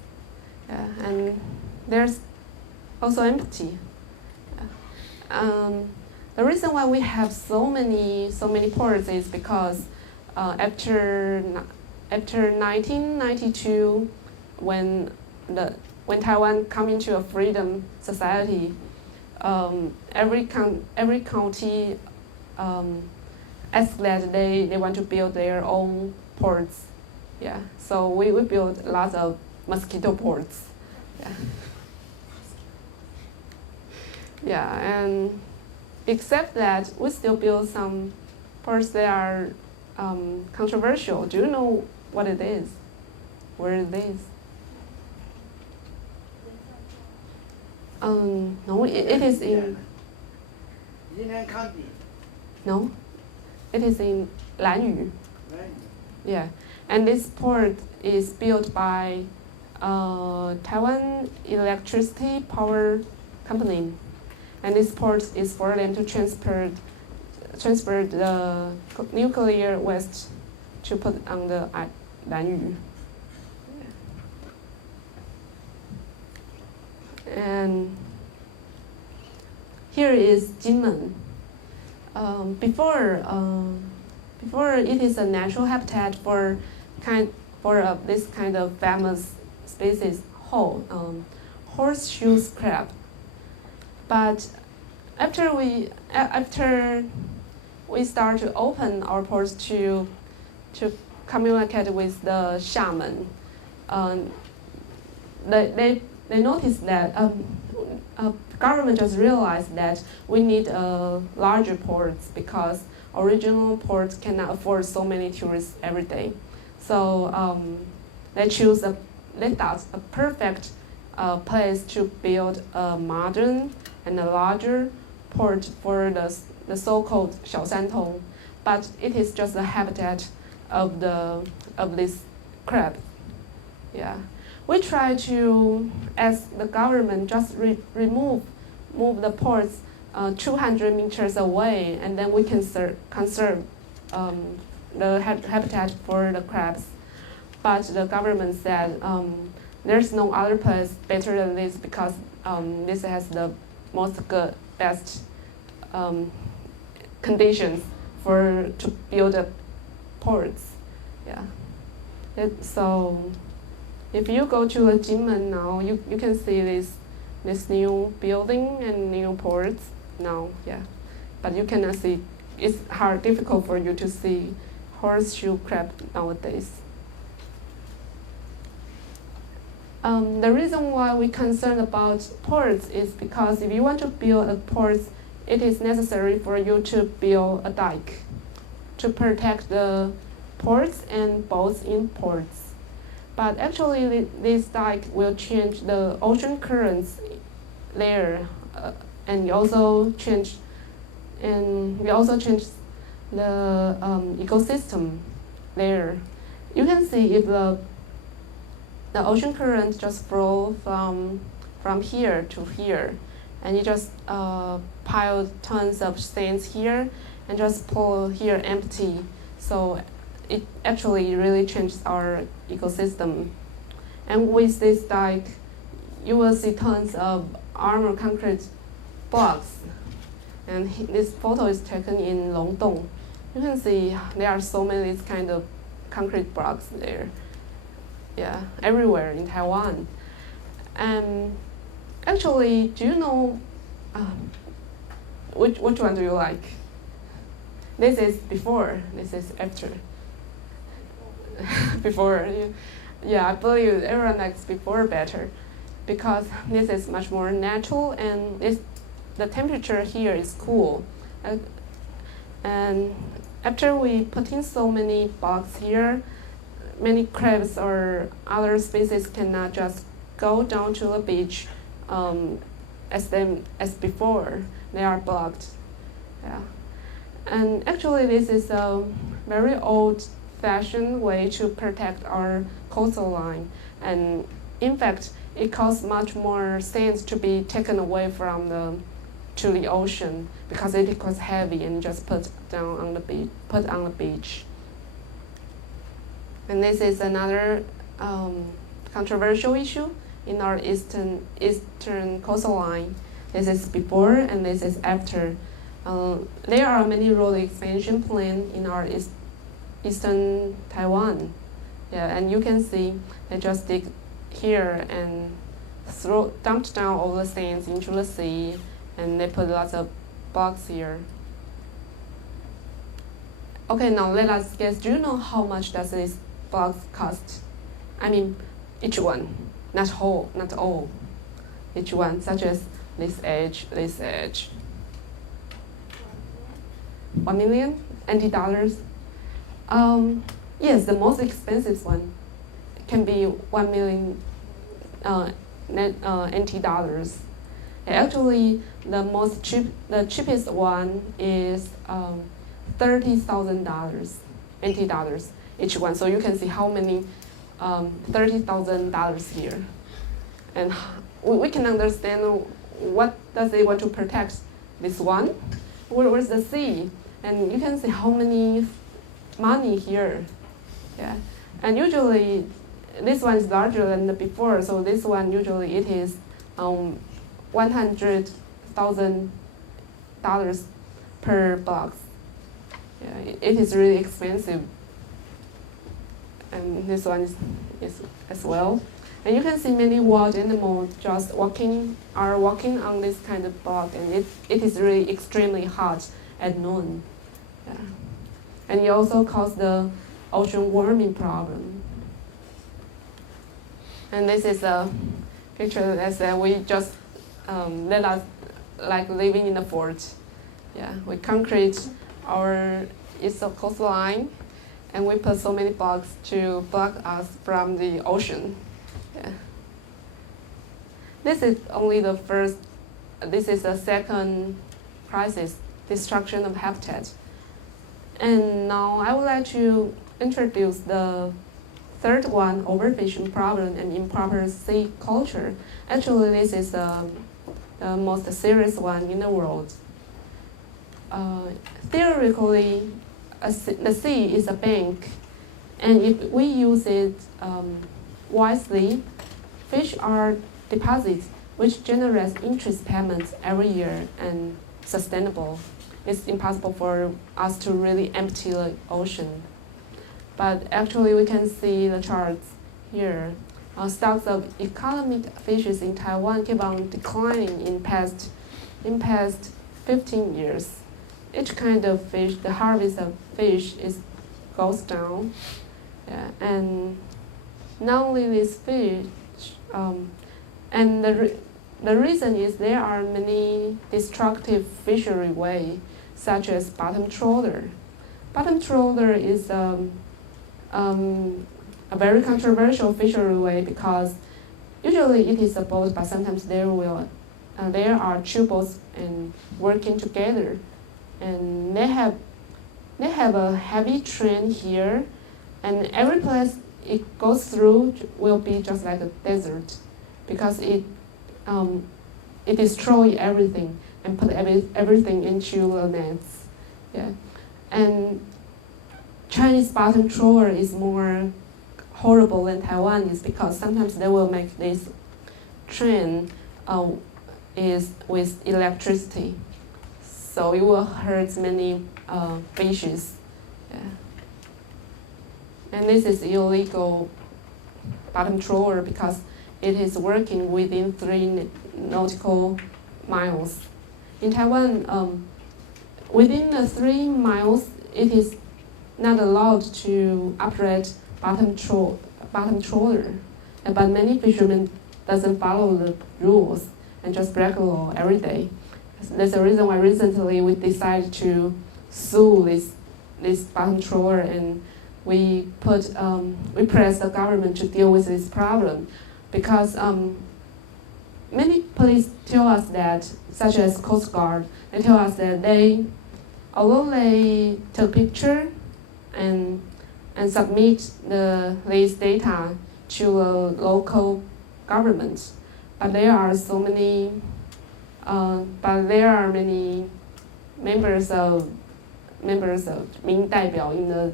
Yeah, and there's also empty. Yeah. The reason why we have so many ports is because after 1992, when Taiwan come into a freedom society, every county asked that they want to build their own ports. Yeah, so we built lots of mosquito ports. Yeah. Yeah, and except that we still build some ports that are controversial. Do you know what it is? Where it is? No, it is in. No, it is in Lanyu. Yeah, and this port is built by Taiwan Electricity Power Company, and this port is for them to transfer the nuclear waste to put on the Lanyu. And here is Jinmen. Before it is a natural habitat for this kind of famous species, horseshoe crab. But after we start to open our ports to communicate with the shaman, they noticed that government just realized that we need larger ports because original ports cannot afford so many tourists every day. So they thought a perfect place to build a modern and a larger port for the so-called 小三通, but it is just the habitat of this crab. Yeah. We try to, as the government, just move the ports 200 meters away, and then we can conserve the habitat for the crabs. But the government said there's no other place better than this because this has the best conditions to build the ports. Yeah. So if you go to a Jinmen now, you can see this new building and new ports now. Yeah, but you cannot see. It's difficult for you to see horseshoe crab nowadays. The reason why we're concerned about ports is because if you want to build a port, it is necessary for you to build a dike to protect the ports and boats in ports. But actually, this dike will change the ocean currents there, and we also change the ecosystem there. You can see if the ocean current just flow from here to here, and you just pile tons of sands here and just pull here empty. So it actually really changes our ecosystem. And with this dike, you will see tons of armored concrete blocks. And this photo is taken in Longdong. You can see there are so many these kind of concrete blocks there. Yeah, everywhere in Taiwan. And actually, do you know which one do you like? This is before, this is after. Before, yeah, I believe everyone likes before better because this is much more natural and the temperature here is cool. And after we put in so many blocks here, many crabs or other species cannot just go down to the beach as before. They are blocked. Yeah. And actually, this is a very old-fashioned way to protect our coastal line. And in fact, it costs much more sands to be taken away from to the ocean because it becomes heavy and just put on the beach. And this is another controversial issue in our eastern coastal line. This is before and this is after. There are many road expansion plans in our eastern Taiwan. Yeah, and you can see they just dig here and dumped down all the sands into the sea, and they put lots of blocks here. Okay, now let us guess. Do you know how much does this blocks cost? I mean, each one, not all. Each one, such as this edge. 1 million NT dollars. Yes, the most expensive one can be 1 million NT dollars. Actually, the cheapest one is $30,000 NT dollars each one. So you can see how many $30,000 here, and we can understand what does they want to protect. This one, where's the sea, and you can see how many money here. Yeah, and usually this one is larger than the before. So this one usually it is $100,000 per box. Yeah, it is really expensive. And this one is as well. And you can see many wild animals just walking on this kind of block, and it is really extremely hot at noon. Yeah. And it also causes the ocean warming problem. And this is a picture that says we just let us like living in a fort. Yeah, we concrete our east coastline, and we put so many blocks to block us from the ocean. Yeah. This is only the first. This is the second crisis, destruction of habitat. And now I would like to introduce the third one, overfishing problem and improper sea culture. Actually, this is the most serious one in the world. Theoretically, the sea is a bank, and if we use it wisely, fish are deposits which generate interest payments every year and sustainable. It's impossible for us to really empty the ocean. But actually, we can see the charts here. Stocks of economic fishes in Taiwan keep on declining in past 15 years. Each kind of fish, the harvest of fish goes down. Yeah, and not only this fish, and the reason is there are many destructive fishery ways, such as bottom trawler. Bottom trawler is a very controversial fishery way because usually it is a boat, but sometimes there are two boats and working together, and they have a heavy train here, and every place it goes through will be just like a desert because it destroys everything and put everything into the nets. Yeah, and Chinese bottom trawler is more horrible than Taiwan is because sometimes they will make this train is with electricity, so it will hurt many fishes. Yeah. And this is illegal bottom trawler because it is working within 3 nautical miles. In Taiwan, within the 3 miles, it is not allowed to operate bottom trawler. But many fishermen doesn't follow the rules and just break the law every day. That's the reason why recently we decided to sue this bottom trawler, and we pressed the government to deal with this problem because many police tell us that, such as Coast Guard, they tell us that although they took picture and submit this data to a local government, but there are many members of 民代表 in the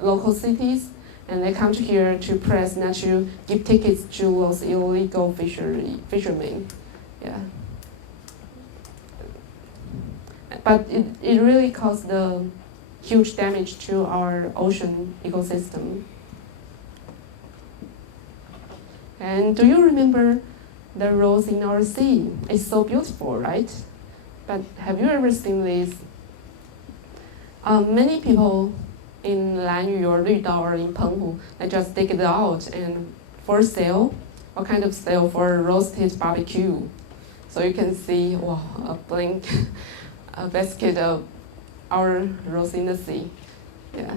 local cities, and they come to here to press not to give tickets to those illegal fishermen. Yeah. But it really caused the huge damage to our ocean ecosystem. And do you remember the rose in our sea? It's so beautiful, right? But have you ever seen this? Many people in Lanyu or Lüdao or in Penghu, they just dig it out and for sale, all kind of sale for roasted barbecue. So you can see, wow, a basket of our roast in the sea. Yeah,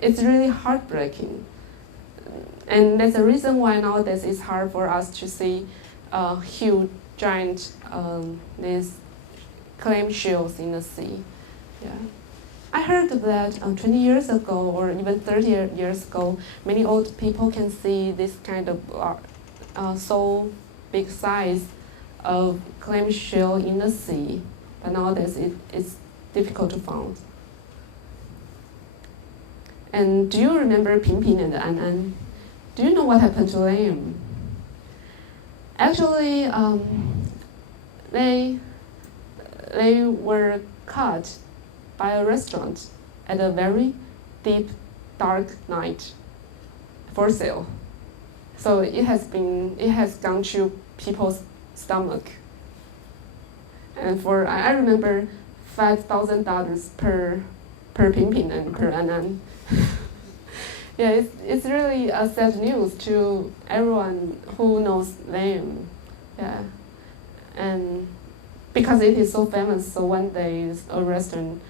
it's really heartbreaking. And that's the reason why nowadays it's hard for us to see huge, giant, these clam shells in the sea. Yeah. I heard that 20 years ago or even 30 years ago, many old people can see this kind of so big size of clam shell in the sea, but nowadays it's difficult to find. And do you remember Ping Ping and An An? Do you know what happened to them? Actually, they were caught by a restaurant at a very deep, dark night for sale. So it has gone to people's stomach. And I remember $5,000 per Ping Ping and per An An. Yeah, it's really a sad news to everyone who knows them. Yeah, and because it is so famous, so one day a restaurant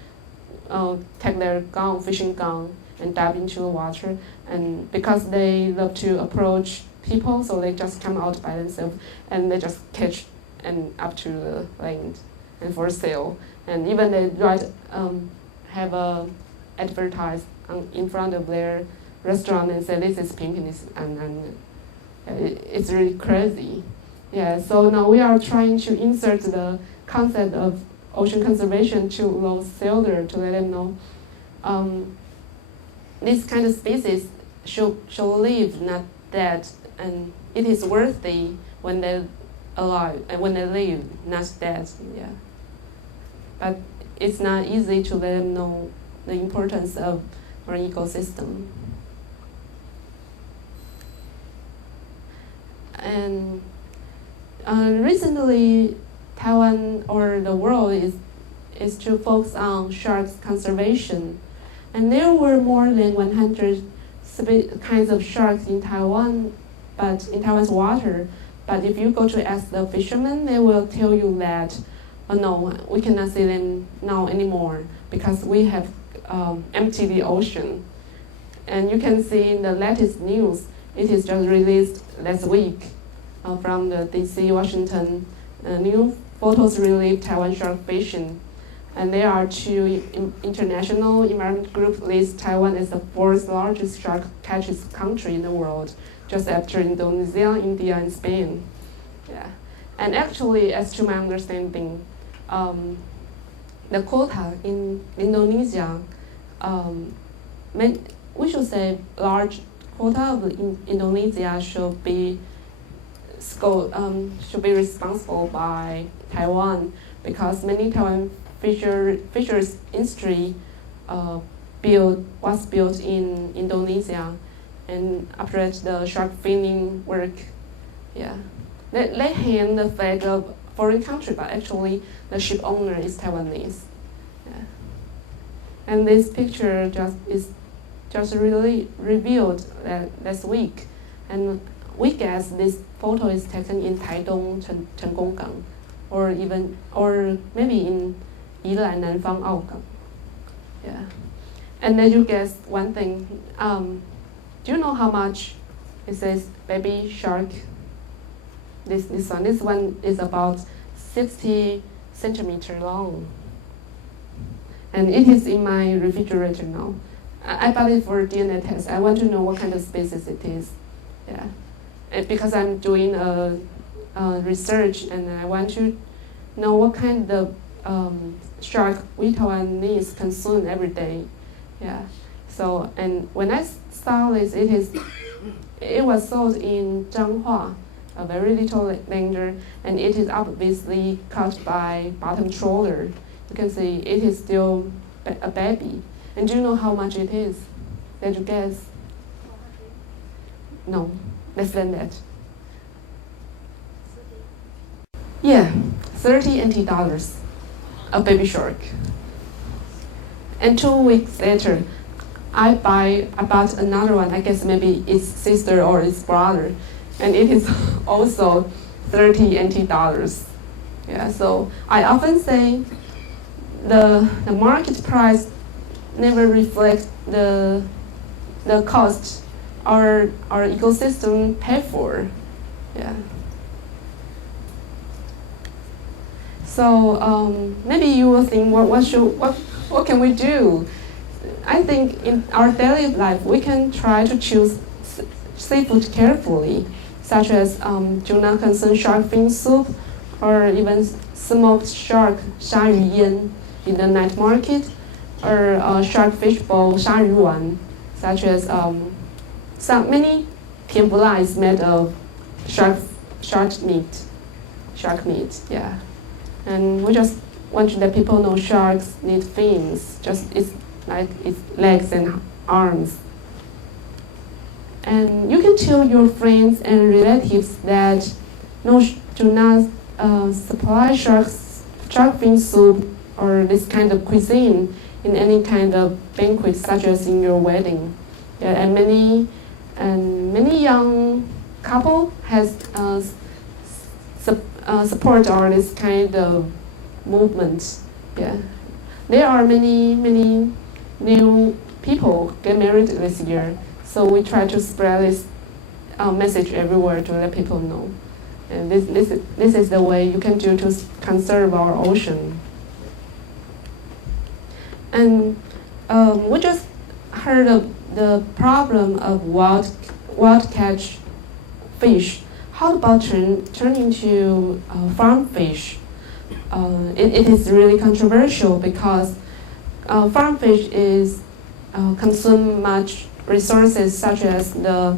take their fishing gun, and dive into the water, and because they love to approach people, so they just come out by themselves and they just catch and up to the land and for sale. And even they have a advertise in front of their restaurant and say this is Ping Ping, and it's really crazy. Yeah, so now we are trying to insert the concept of ocean conservation to those sailors to let them know this kind of species should live, not dead, and it is worthy when they're alive and when they live, not dead. Yeah, but it's not easy to let them know the importance of marine ecosystem. And recently, Taiwan or the world is to focus on shark conservation, and there were more than 100 kinds of sharks in Taiwan, but in Taiwan's water. But if you go to ask the fishermen, they will tell you that, oh no, we cannot see them now anymore because we have emptied the ocean. And you can see in the latest news, it is just released last week from the DC, Washington. New photos relieve Taiwan shark fishing. And there are two international environment groups list Taiwan as the fourth largest shark catches country in the world, just after Indonesia, India, and Spain. Yeah. And actually, as to my understanding, the quota in Indonesia, we should say large quota of Indonesia should be responsible by Taiwan, because many Taiwan fisheries industry was built in Indonesia and operate the shark finning work. Yeah, they hand the flag of foreign country, but actually the ship owner is Taiwanese. Yeah. And this picture just really revealed last week, and we guess this photo is taken in Taidong Chengkonggang, or maybe in Yilan Nanfang Aogang. Yeah. And then you guess one thing. Do you know how much it says baby shark? This one is about 60 centimeters long, and it is in my refrigerator now. I bought it for DNA test. I want to know what kind of species it is. Yeah, and because I'm doing a research, and I want to know what kind of shark we Taiwanese consume every day. Yeah. So, and when I saw this, it was sold in Zhanghua, a very little lander, and it is obviously caught by bottom trawler. You can see it is still a baby. And do you know how much it is? Did you guess? No, less than that. Yeah, $30 NT, a baby shark. And 2 weeks later, I bought another one. I guess maybe its sister or its brother, and it is also 30 NT dollars. Yeah, so I often say the market price never reflects the cost our ecosystem pay for. Yeah. So maybe you will think, what can we do? I think in our daily life we can try to choose seafood carefully, such as do not consume shark fin soup, or even smoked shark 鲨鱼烟 in the night market, or shark fish bowl 鲨鱼丸, such as many 甜不辣 is made of shark meat, yeah. And we just want to let people know sharks need fins, just it's like its legs and arms. And you can tell your friends and relatives that do not supply shark fin soup or this kind of cuisine in any kind of banquet, such as in your wedding. Yeah, and many young couple has support this kind of movement. Yeah, there are many new people get married this year, so we try to spread this message everywhere to let people know. And this is the way you can do to conserve our ocean. And we just heard of the problem of wild catch fish. How about turning to farm fish? It is really controversial because farm fish consume much resources, such as the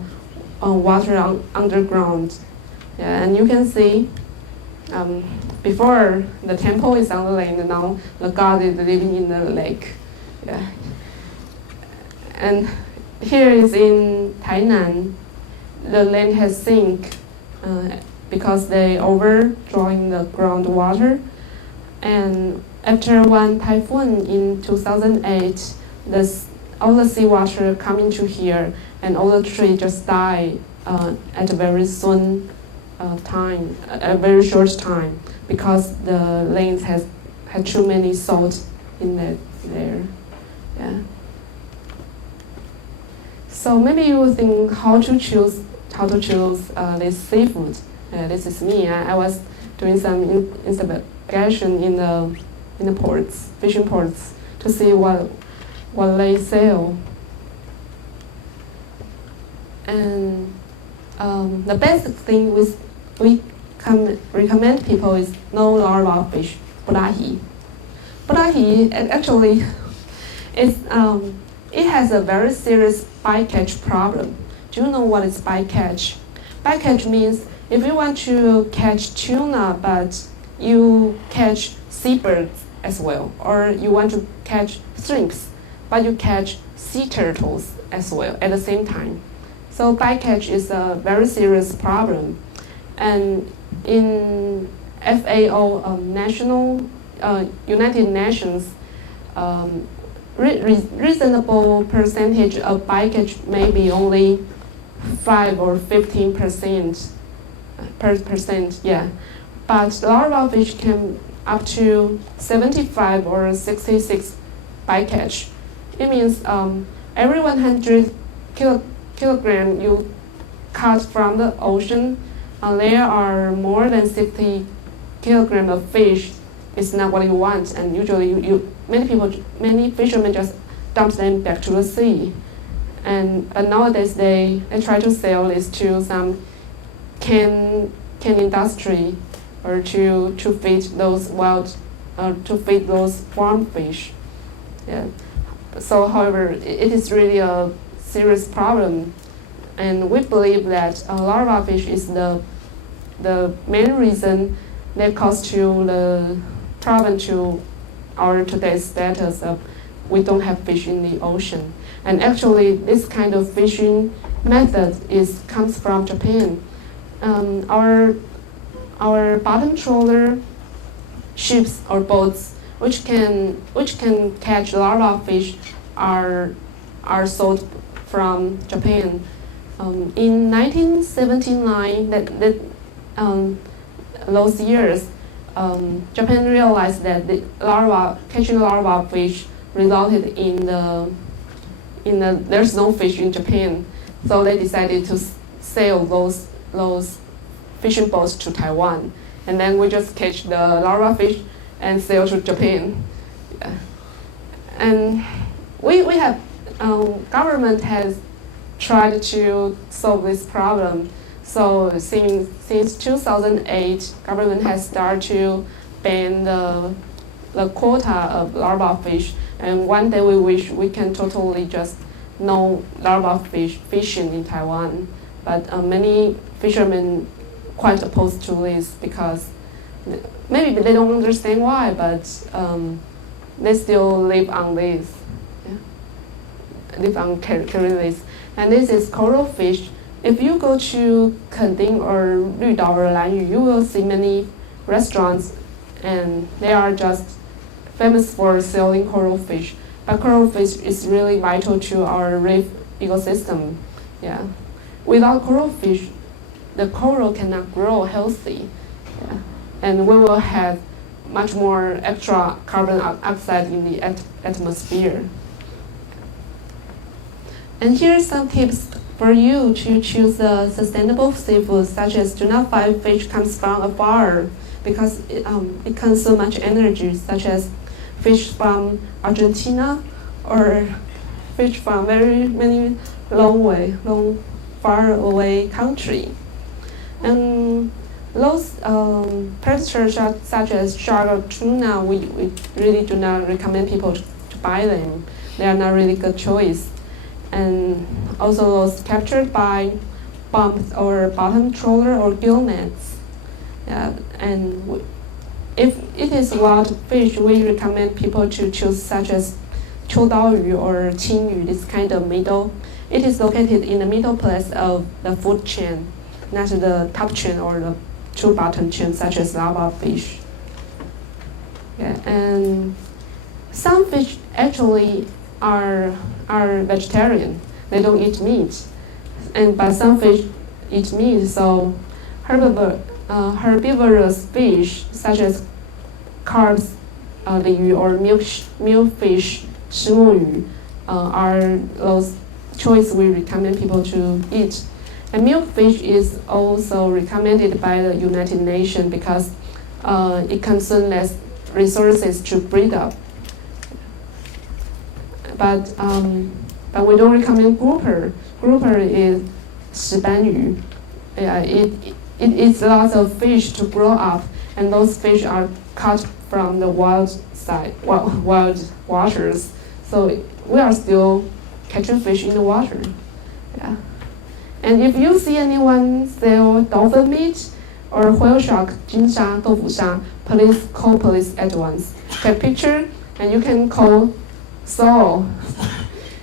water underground. Yeah, and you can see before the temple is on the land, now the god is living in the lake. Yeah. And here is in Tainan, the land has sink because they overdrawing the groundwater. And after one typhoon in 2008, all the seawater come into here, and all the trees just die at a very soon time, a very short time, because the land has had too many salt in there. Yeah. So maybe you will think how to choose this seafood. This is me. I was doing some investigation in the ports, fishing ports, to see what they sell. And the basic thing we recommend people is no larval fish, burahi. Burahi actually it has a very serious bycatch problem. Do you know what is bycatch? Bycatch means if you want to catch tuna, but you catch seabirds as well, or you want to catch shrimps, but you catch sea turtles as well at the same time. So bycatch is a very serious problem. And in FAO, United Nations, reasonable percentage of bycatch may be only 5 or 15%. Yeah. But larval fish can up to 75 or 66 bycatch. It means every 100 kilogram you caught from the ocean, there are more than 60 kilograms of fish. It's not what you want, and usually many fishermen just dump them back to the sea. But nowadays they try to sell this to some can industry, or to feed those farm fish. Yeah. So, however, it is really a serious problem, and we believe that larval fish is the main reason that caused to the problem to our today's status of we don't have fish in the ocean. And actually, this kind of fishing method comes from Japan. Our bottom trawler ships or boats which can catch larval fish are are sold from Japan. In 1979, those years, Japan realized that the catching larva fish resulted in there's no fish in Japan, so they decided to sail those fishing boats to Taiwan, and then we just catch the larva fish and sail to Japan. Yeah. And we have government has tried to solve this problem. So since 2008, government has started to ban the quota of larva fish, and one day we wish we can totally just no larva fishing in Taiwan. But many fishermen quite opposed to this because maybe they don't understand why, but they still live on this, live on carrying this. And this is coral fish. If you go to Kending or Lüdao or Lanyu, you will see many restaurants, and they are just famous for selling coral fish. But coral fish is really vital to our reef ecosystem. Yeah. Without coral fish, the coral cannot grow healthy. Yeah. And we will have much more extra carbon dioxide in the atmosphere. And here are some tips for you to choose a sustainable seafood, such as do not buy fish comes from afar because it consumes so much energy, such as fish from Argentina or fish from many far away country. And those predators such as shark or tuna, we really do not recommend people to buy them. They are not really good choice. And also those captured by bumps or bottom trawler or gill nets. Yeah, and if it is wild fish, we recommend people to choose such as 秋刀鱼 or 青鱼, this kind of middle. It is located in the middle place of the food chain, not the top chain or the two bottom chain such as lava fish. Yeah, and some fish actually are vegetarian. They don't eat meat, but some fish eat meat. So herbivorous fish such as carps, 鲤鱼 or milkfish, 石目鱼, are those choice we recommend people to eat. And milkfish is also recommended by the United Nations because it consumes less resources to breed up. But we don't recommend grouper. Grouper is 石斑鱼. Yeah, it eats lots of fish to grow up, and those fish are caught from the wild waters. So we are still catching fish in the water. Yeah. And if you see anyone sell dolphin meat or whale shark, 金沙, 豆腐沙, please call police at once. Take picture, and you can call Saul.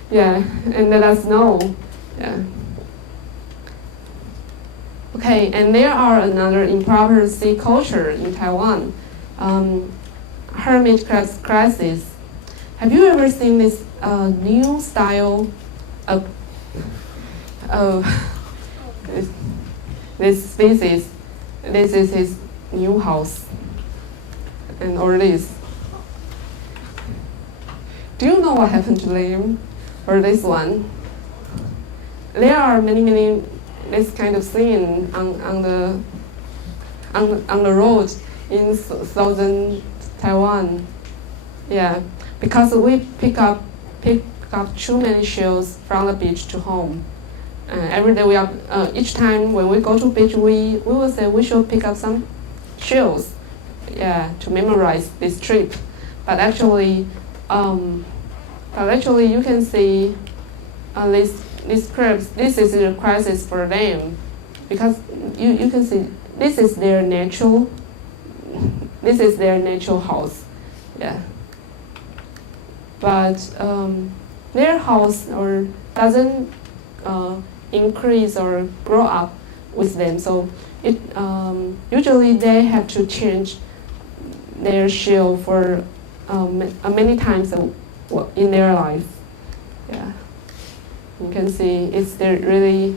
Yeah, and let us know. Yeah. Okay, and there are another improper sea culture in Taiwan. Hermit crab crisis. Have you ever seen this new style of this species? This is his new house, and all this. Do you know what happened to them, or this one? There are many this kind of thing on the road in southern Taiwan. Yeah, because we pick up too many shells from the beach to home. Every day each time when we go to beach, we will say we should pick up some shells, yeah, to memorize this trip. But actually you can see these crabs. This is a crisis for them because you can see this is their natural house, yeah. But their house doesn't increase or grow up with them, so usually they have to change their shell for many times in their life. Yeah. You can see it's really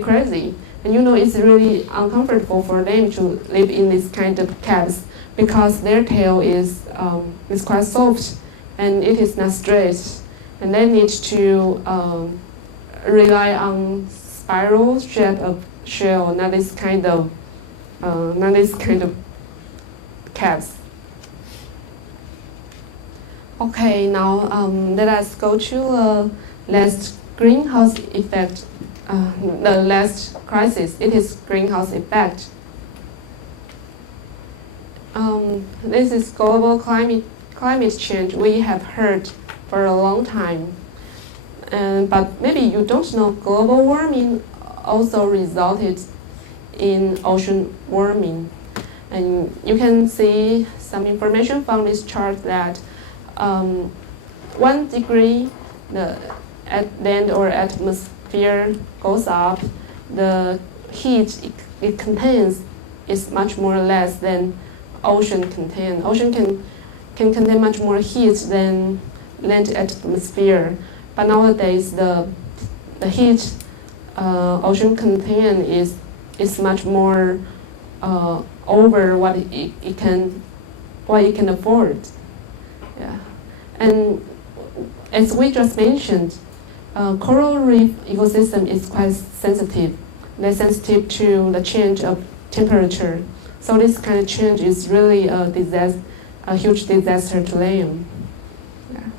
crazy. And you know it's really uncomfortable for them to live in this kind of caves because their tail is quite soft and it is not straight. And they need to rely on spiral shape of shell, not this kind of caves. Okay, now let us go to the last greenhouse effect, the last crisis. It is greenhouse effect. This is global climate change. We have heard for a long time, but maybe you don't know global warming also resulted in ocean warming. And you can see some information from this chart that 1 degree at land or atmosphere goes up, the heat it contains is much more or less than ocean contain. Ocean can contain much more heat than land atmosphere, but nowadays the heat ocean contain is much more over what it can afford. Yeah. And as we just mentioned, coral reef ecosystem is quite sensitive. They're sensitive to the change of temperature. So this kind of change is really a huge disaster to them. Yeah.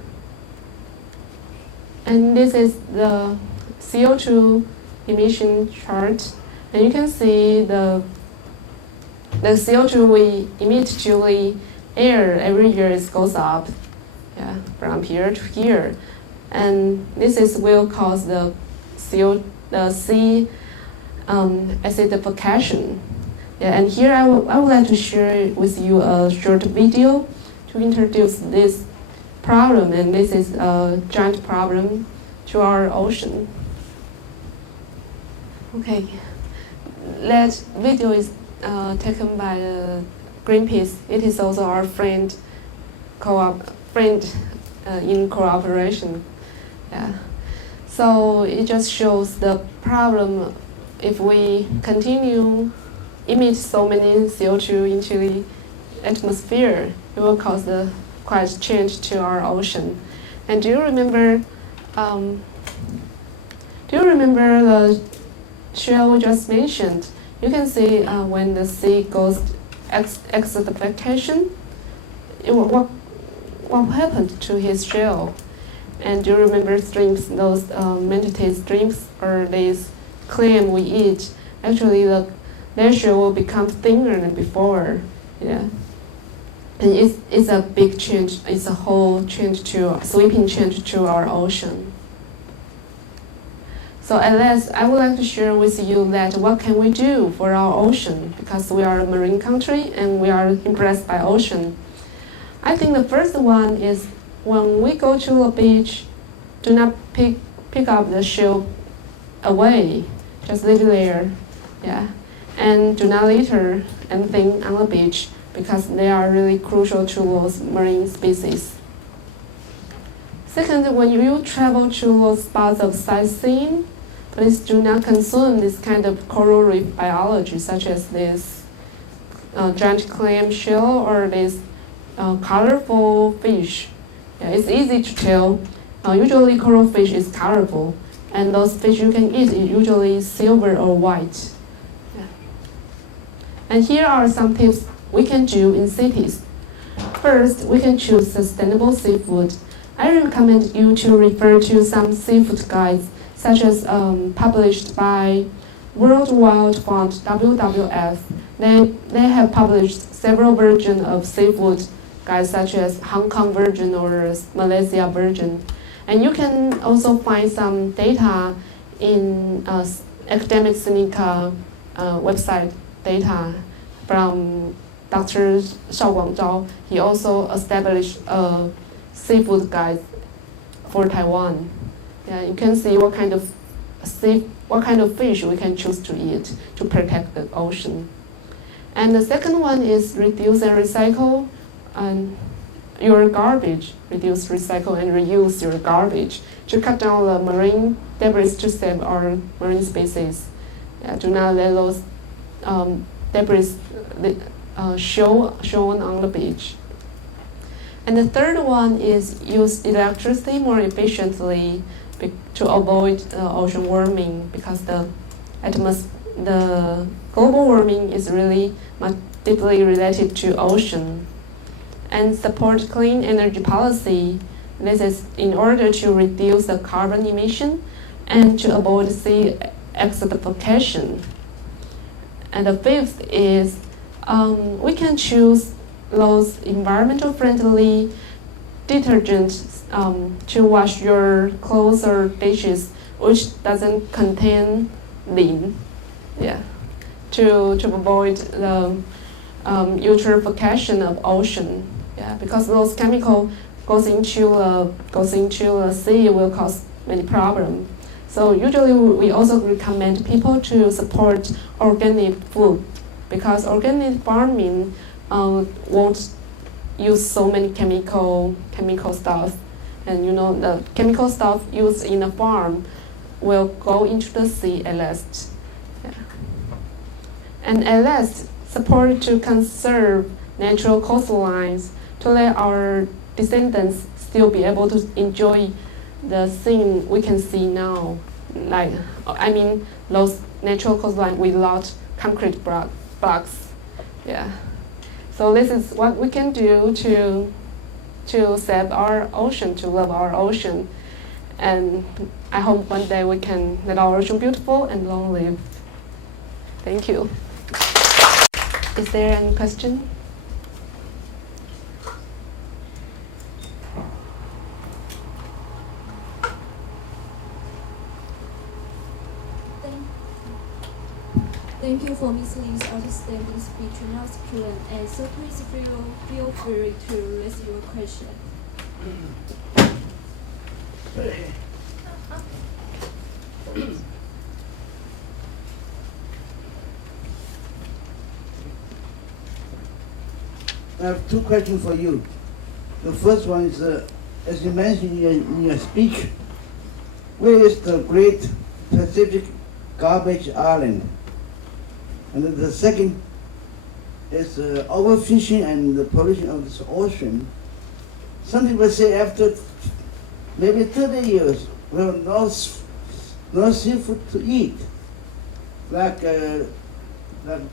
And this is the CO2 emission chart. And you can see the CO2 we emit to the air every year goes up, yeah, from here to here, and this will cause the sea acidification. Yeah, and here I would like to share with you a short video to introduce this problem, and this is a giant problem to our ocean. Okay, that video is taken by Greenpeace. It is also our friend in cooperation. Yeah. So it just shows the problem if we continue emit so many CO2 into the atmosphere, it will cause the quite change to our ocean. And do you remember the shell we just mentioned? You can see when the sea goes acidification, what happened to his shell? And do you remember shrimps, those manatee shrimps or these clam we eat? Actually, their shell will become thinner than before. Yeah, and it's a big change. It's a whole sweeping change to our ocean. So at last, I would like to share with you that what can we do for our ocean, because we are a marine country and we are impressed by ocean. I think the first one is when we go to a beach, do not pick up the shell away, just leave it there, yeah, and do not litter anything on the beach because they are really crucial to those marine species. Second, when you travel to those spots of sightseeing, please do not consume this kind of coral reef biology, such as this giant clam shell or this colorful fish. Yeah, it's easy to tell. Usually coral fish is colorful, and those fish you can eat is usually silver or white. Yeah. And here are some tips we can do in cities. First, we can choose sustainable seafood. I recommend you to refer to some seafood guides, such as published by World Wild Fund, WWF. They have published several versions of seafood guides, such as Hong Kong version or Malaysia version. And you can also find some data in academic Sinica website data from Dr. Shao Guangzhao. He also established a seafood guide for Taiwan. Yeah, you can see what kind of fish we can choose to eat to protect the ocean. And the second one is reduce and recycle. And your garbage, reduce, recycle, and reuse your garbage to cut down the marine debris to save our marine species. Do not let those debris shown on the beach. And the third one is use electricity more efficiently to avoid ocean warming, because the global warming is really deeply related to ocean. And support clean energy policy. This is in order to reduce the carbon emission and to avoid sea acidification. And the fifth is we can choose those environmental friendly detergents to wash your clothes or dishes which doesn't contain lead. Yeah. To avoid the eutrophication of ocean. Yeah, because those chemicals goes into the sea will cause many problems. So usually we also recommend people to support organic food, because organic farming won't use so many chemical stuff, and the chemical stuff used in a farm will go into the sea at last. Yeah. And at last, support to conserve natural coastlines to let our descendants still be able to enjoy the thing we can see now. Those natural coastlines without concrete blocks. Yeah. So this is what we can do to save our ocean, to love our ocean. And I hope one day we can let our ocean beautiful and long live. Thank you. Is there any question? Thank you for Ms. Lee's outstanding speech and our Q&A. So please feel free to raise your question. I have two questions for you. The first one is, as you mentioned in your speech, where is the Great Pacific Garbage Island? And then the second is overfishing and the pollution of this ocean. Some people say after maybe 30 years, we have no seafood to eat. Like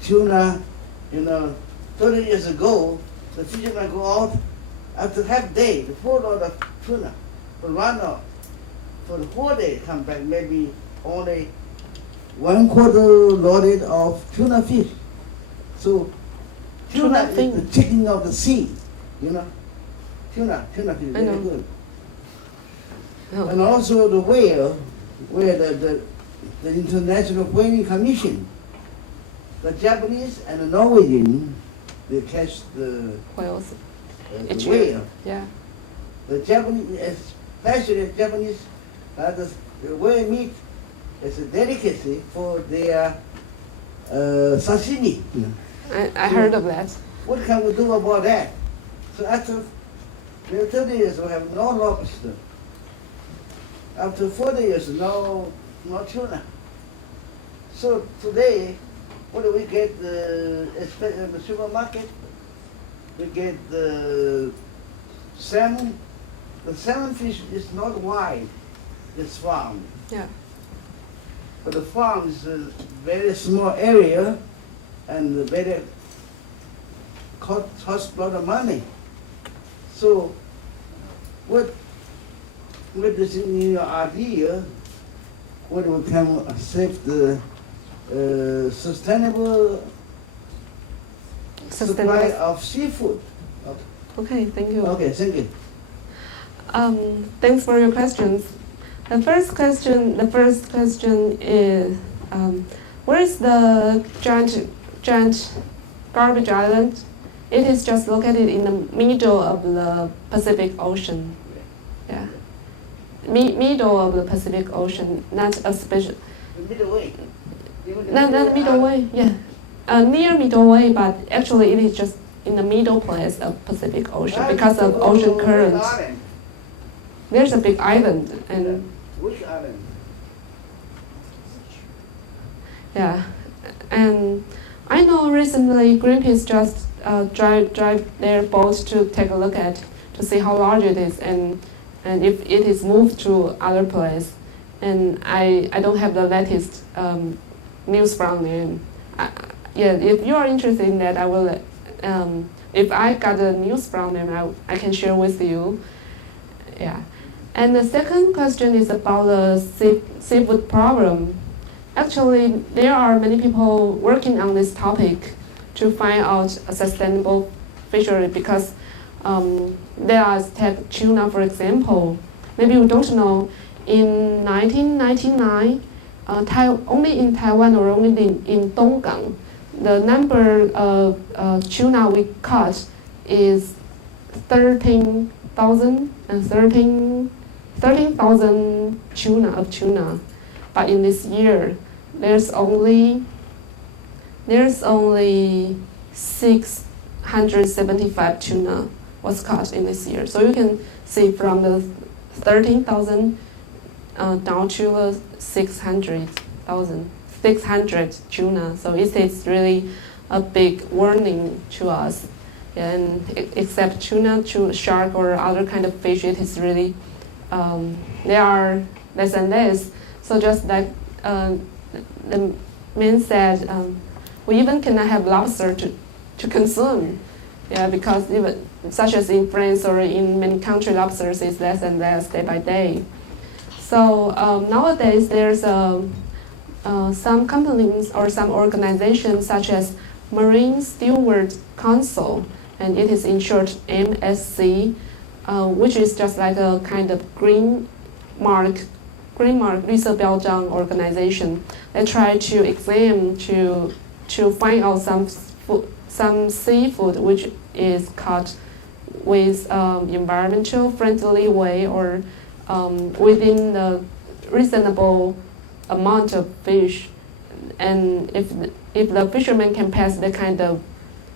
tuna, 30 years ago, the fishermen go out after half day, the full load of tuna, but run out. For the whole day, come back maybe only 1/4 loaded of tuna fish. So tuna is the chicken of the sea, Tuna fish is very good. Oh. And also the whale, where the International Whaling Commission, the Japanese and the Norwegian, they catch the Whales. the whale. Yeah. The Japanese, especially the Japanese, the whale meat is a delicacy for their sashimi. I heard of that. What can we do about that? So after 30 years, we have no lobster. After 40 years, no tuna. So today, what do we get? Especially in the supermarket, we get the salmon. The salmon fish is not wild, it's farmed. Yeah. But the farm is a very small area and very cost a lot of money. So what is in your idea, what we can save the sustainable supply of seafood? Okay, thank you. Okay, thank you. Thanks for your questions. The first question is, where is the giant garbage island? It is just located in the middle of the Pacific Ocean. Yeah, middle of the Pacific Ocean, not a special. The middle way. Not middle way. Yeah, near middle way, but actually it is just in the middle place of Pacific Ocean because of ocean current. Island? There's a big island, and Which island? yeah, and I know recently Greenpeace just drive their boat to take a look at to see how large it is and if it is moved to other place. And I don't have the latest news from them. Yeah, if you are interested in that, I will. If I got the news from them, I can share with you. Yeah. And the second question is about the seafood problem. Actually, there are many people working on this topic to find out a sustainable fishery because there are take tuna, for example. Maybe you don't know, in 1999, only in Taiwan or only in Donggang, the number of tuna we caught is 13,000 tuna. But in this year, there's only 675 tuna was caught in this year. So you can see from the 13,000 down to the 600 tuna. So it is really a big warning to us. And except tuna, shark or other kind of fish, it is really they are less and less. So just like the man said, we even cannot have lobster to consume. Yeah, because even such as in France or in many countries, lobsters is less and less day by day. So nowadays there's some companies or some organizations such as Marine Steward Council, and it is in short MSC, which is just like a kind of green mark 绿色标章 organization. They try to examine to find out some seafood which is caught with environmental friendly way or within the reasonable amount of fish. And if the fishermen can pass the kind of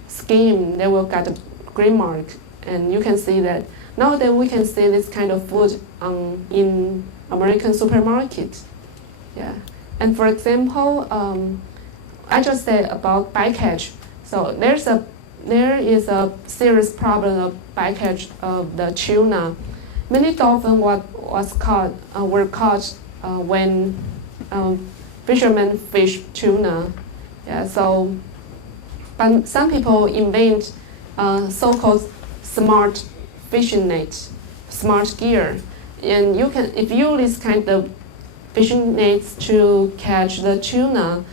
scheme, they will get a green mark. And you can see that nowadays we can see this kind of food in American supermarket. Yeah. And for example, I just said about bycatch. So there is a serious problem of bycatch of the tuna. Many dolphins were caught when fishermen fish tuna. Yeah, so but some people invent so-called smart fishing net, smart gear, and you can if you use this kind of fishing nets to catch the tuna,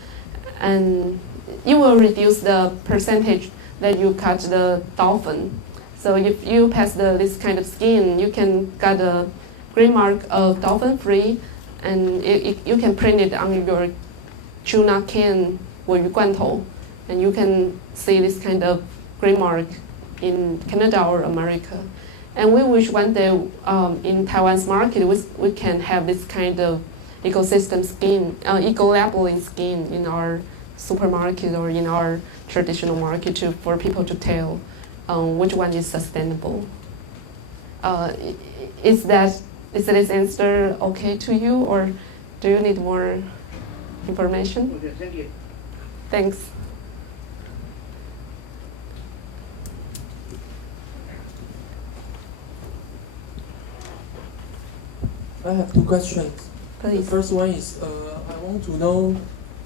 and you will reduce the percentage that you catch the dolphin. So if you pass this kind of scheme, you can get a green mark of dolphin free, and you can print it on your tuna can or 鱼罐头, and you can see this kind of green mark in Canada or America. And we wish one day in Taiwan's market we can have this kind of ecosystem scheme, eco-labeling scheme in our supermarket or in our traditional market for people to tell which one is sustainable. Is this answer okay to you, or do you need more information? Okay, thank you. Thanks. I have two questions. Please. The first one is, I want to know,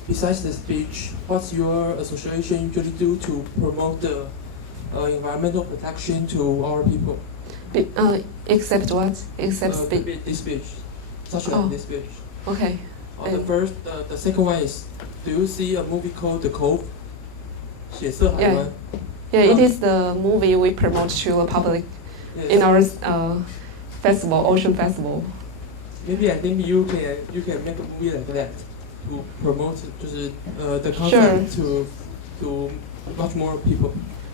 besides the speech, what's your association usually do to promote the environmental protection to our people? Except what? Except speech. This speech, such Oh. like this speech. Okay. The second one is, do you see a movie called The Cove? 血色海湾. Yeah, it is the movie we promote to the public in our festival, Ocean Festival. Maybe I think you can make a movie like that to promote the concept to much more people.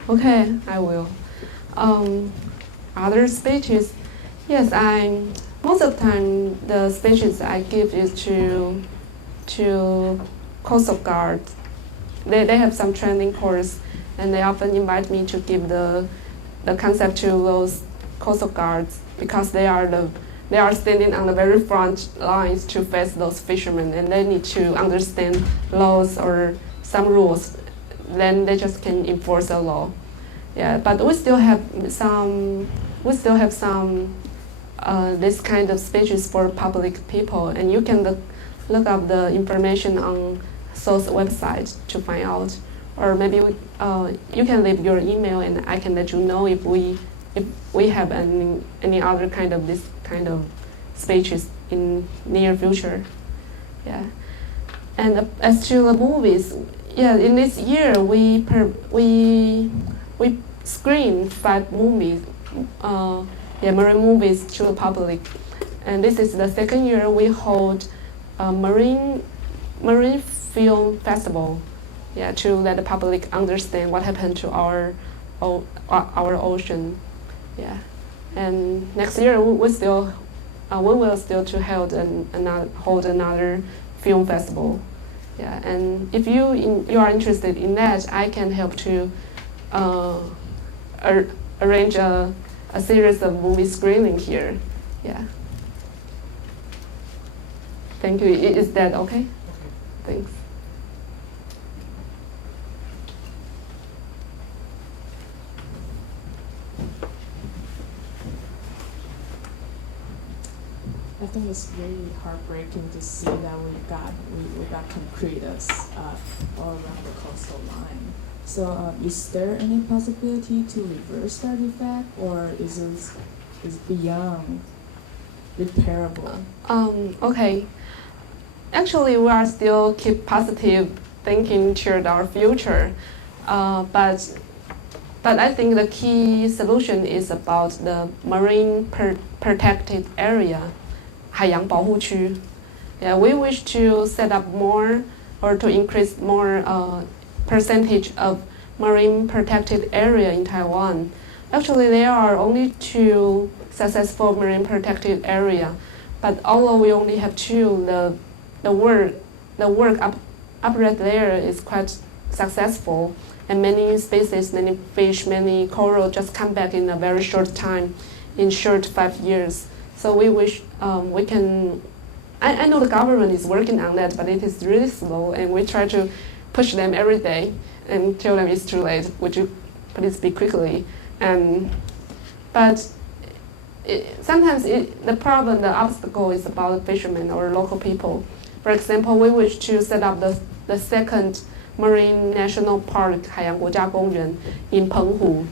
Okay, I will. Other speeches, yes, most of the time the speeches I give is to Coast Guard. They have some training course, and they often invite me to give the concept to those coastal guards because they are standing on the very front lines to face those fishermen, and they need to understand laws or some rules. Then they just can enforce the law. Yeah, but we still have some this kind of speeches for public people, and you can look up the information on SOS website to find out, or maybe you can leave your email and I can let you know if we have any other kind of this kind of speeches in near future. Yeah, and as to the movies, yeah, in this year we screened 5 movies, marine movies to the public, and this is the second year we hold a marine film festival, yeah, to let the public understand what happened to our ocean, yeah. And next year we will still to hold another film festival, yeah. And if you are interested in that, I can help to arrange a series of movie screening here, yeah. Thank you. Is that okay? Thanks. I think it's really heartbreaking to see that we got concreted all around the coastal line. So is there any possibility to reverse that effect, or is beyond repairable? Okay. Actually, we are still keep positive thinking toward our future, but I think the key solution is about the marine protected area, 海洋保护区. Yeah, we wish to set up more or to increase more percentage of marine protected area in Taiwan. Actually, there are only 2 successful marine protected area, but although we only have 2, the work up right there is quite successful, and many species, many fish, many coral just come back in a very short time, in short 5 years. So we wish we can. I know the government is working on that, but it is really slow, and we try to push them every day and tell them it's too late. Would you please speak quickly? But sometimes the obstacle is about the fishermen or local people. For example, we wish to set up the second marine national park, 海洋国家公园 in 澎湖,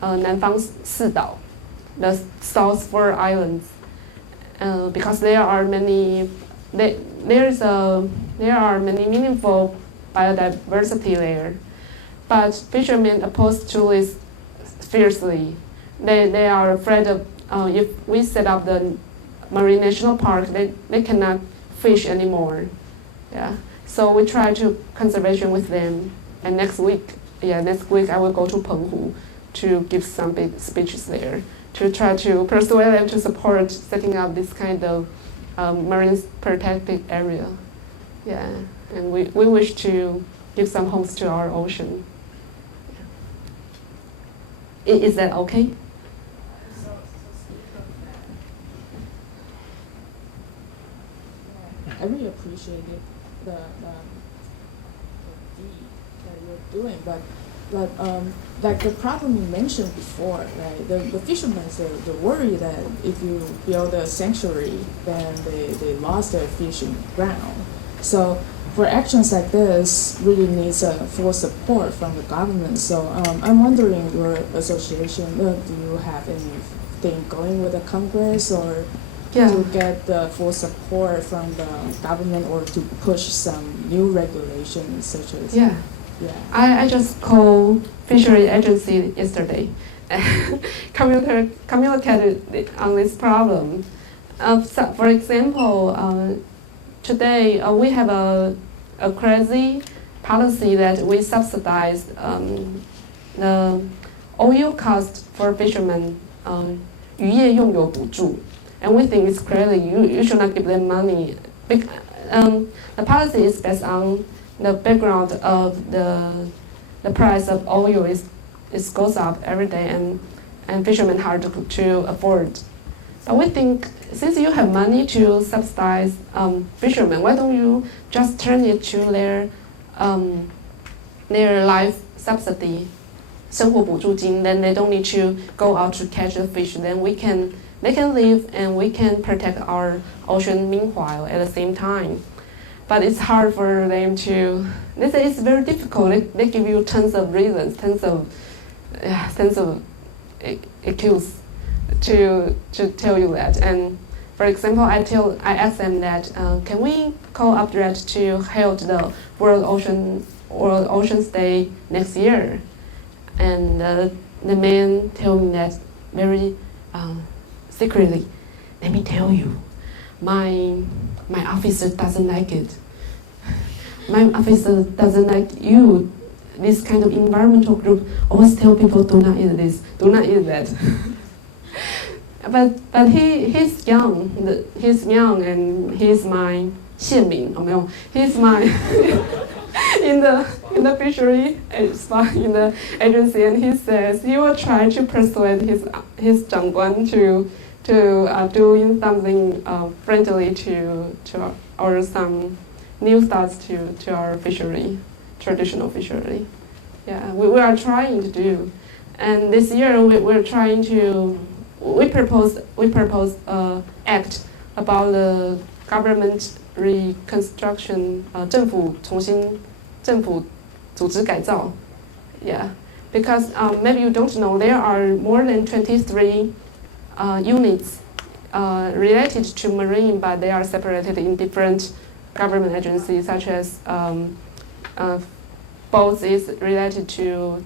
南方四岛, the South Four Islands, because there are many meaningful biodiversity there. But fishermen oppose to this fiercely. They are afraid of if we set up the marine national park, they cannot fish anymore. Yeah. So we try to conservation with them. And next week I will go to Penghu to give some big speeches there to try to persuade them to support setting up this kind of marine protected area. Yeah. And we wish to give some homes to our ocean. Yeah. Is that okay? I really appreciate the deed that you're doing, but like the problem you mentioned before, right? The fishermen, they're worried that if you build a sanctuary, then they lost their fishing ground. So for actions like this, really needs full support from the government. So I'm wondering, your association, do you have anything going with the Congress or to get the full support from the government, or to push some new regulations such as? Yeah. I just called fishery agency yesterday and communicated on this problem. So for example, today we have a crazy policy that we subsidize the oil cost for fishermen, 渔业用油补助. And we think it's crazy. You should not give them money. The policy is based on the background of the the price of oil goes up every day, and fishermen hard to afford. But we think, since you have money to subsidize fishermen, why don't you just turn it to their life subsidy, 生活补助金, then they don't need to go out to catch the fish. Then they can live and we can protect our ocean meanwhile at the same time. But it's hard for them to, they say it's very difficult. They give you tons of reasons, tons of excuses to tell you that. And for example, I asked them that, can we call up direct to hold the World Oceans Day next year? And the man told me that very secretly, let me tell you, my officer doesn't like it. My officer doesn't like you. This kind of environmental group always tell people, do not eat this, do not eat that. but he's young. He's young and he's my 县民, he's my in the fishery in the agency, and he says he will try to persuade his 长官 to doing something friendly to or some new starts to our fishery, traditional fishery. Yeah, we are trying to do, and this year we're trying to we propose act about the government reconstruction, 政府组织改造. Yeah, because maybe you don't know, there are more than 23 units related to marine, but they are separated in different government agencies, such as boats is related to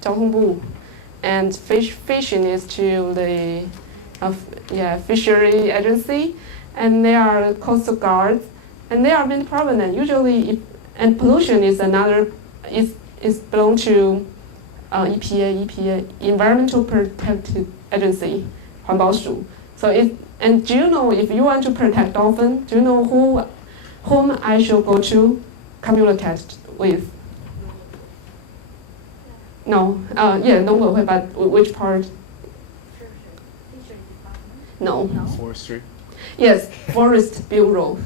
交通部, and fishing is to the fishery agency, and they are coastal guards, and they are very prominent. Usually, and pollution is another is belong to EPA, Environmental Protective Agency, 环保署. So and do you know, if you want to protect dolphin, do you know whom I should go to communicate with? No,农委会, but which part? No. Forestry. Yes, Forest Bureau.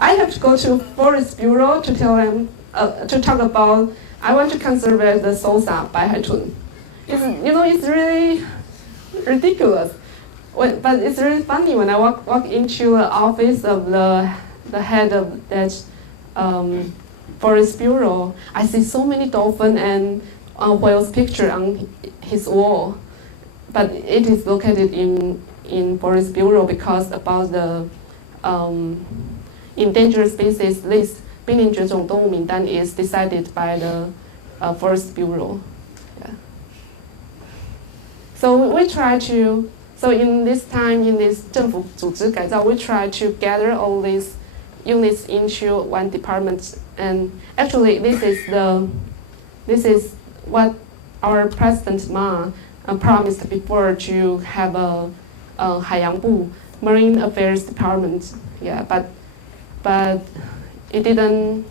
I have to go to Forest Bureau to tell them to talk about. I want to conserve the Sosa by Haitun. It's really ridiculous. But it's really funny when I walk into the office of the head of that Forest Bureau. I see so many dolphin and whales picture on his wall, but it is located in Forest Bureau because about the endangered species list, 濒临绝种动物名单 is decided by the Forest Bureau. Yeah. So we try to. So in this time, in this 政府组织改造, we try to gather all these units into one department. And actually, this is what our President Ma promised before, to have a 海洋部 Marine Affairs Department. Yeah, but it didn't.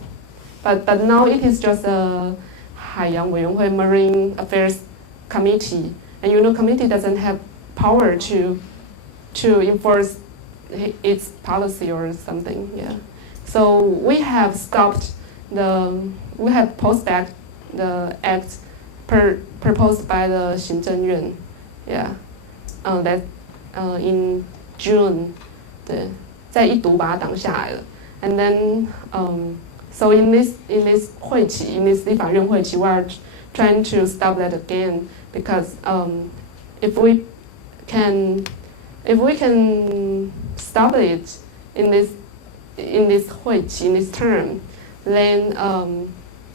But now it is just a 海洋委员会 Marine Affairs Committee, and committee doesn't have power to enforce its policy or something. Yeah, so we have pushed back the act proposed by the 行政院. Yeah, that in June, 对，在一读把它挡下来了. And then so in this 会期, in this 立法院会期, we are trying to stop that again, because if we can stop it in this 会期, in this term, then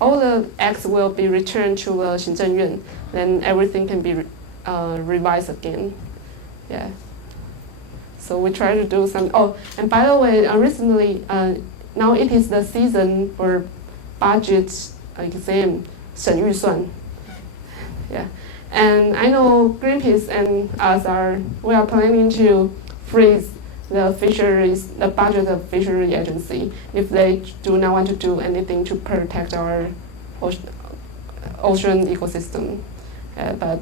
all the acts will be returned to the 行政院, then everything can be revised again. Yeah. So we try to do some. Oh, and by the way, recently, now it is the season for budget exam, 审预算. Yeah. And I know Greenpeace and us we are planning to freeze the budget of fishery agency if they do not want to do anything to protect our ocean ecosystem. But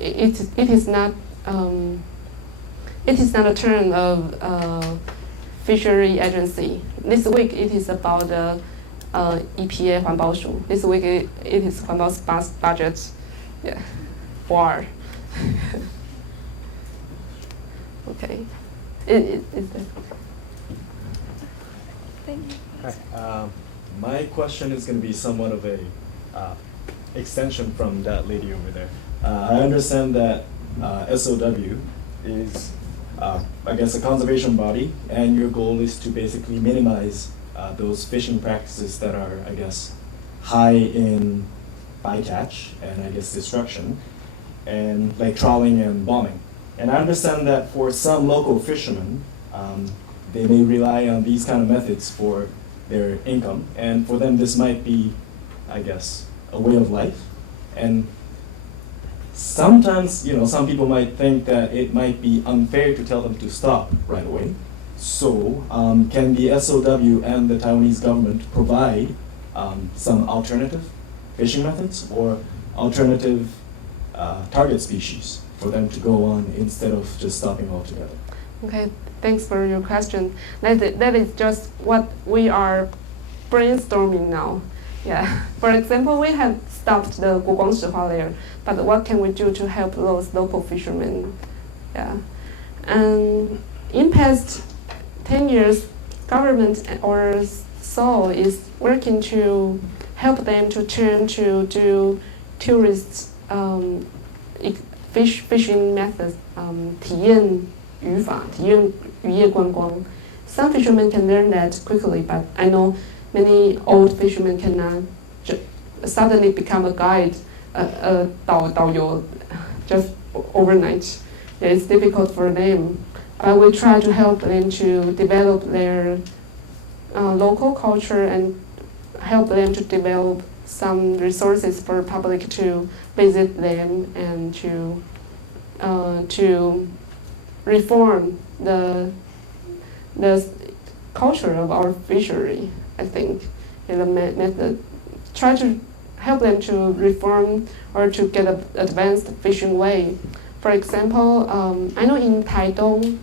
it is not a turn of fishery agency. This week it is about the EPA 环保署. This week it is 环保 budget. Yeah, war. Okay. Is that? Thank you. Hi. My question is going to be somewhat of a extension from that lady over there. I understand that SOW is, I guess, a conservation body, and your goal is to basically minimize those fishing practices that are, I guess, high in bycatch and, I guess, destruction, and like trawling and bombing. And I understand that for some local fishermen, they may rely on these kind of methods for their income, and for them this might be, I guess, a way of life. And sometimes, some people might think that it might be unfair to tell them to stop right away. So, can the SOW and the Taiwanese government provide some alternative fishing methods or alternative target species for them to go on instead of just stopping altogether? Okay, thanks for your question. That is just what we are brainstorming now. Yeah. For example, we have stopped the 国光石化layer, but what can we do to help those local fishermen? Yeah. And in past 10 years, government or so is working to help them to turn to do tourist fishing methods, 体验渔法, 体验渔业观光. Some fishermen can learn that quickly, but I know many old fishermen cannot suddenly become a guide, 导游, just overnight. It's difficult for them. We try to help them to develop their local culture and help them to develop some resources for public to visit them and to reform the culture of our fishery, I think, in the method. Try to help them to reform or to get an advanced fishing way. For example, I know in Taitung,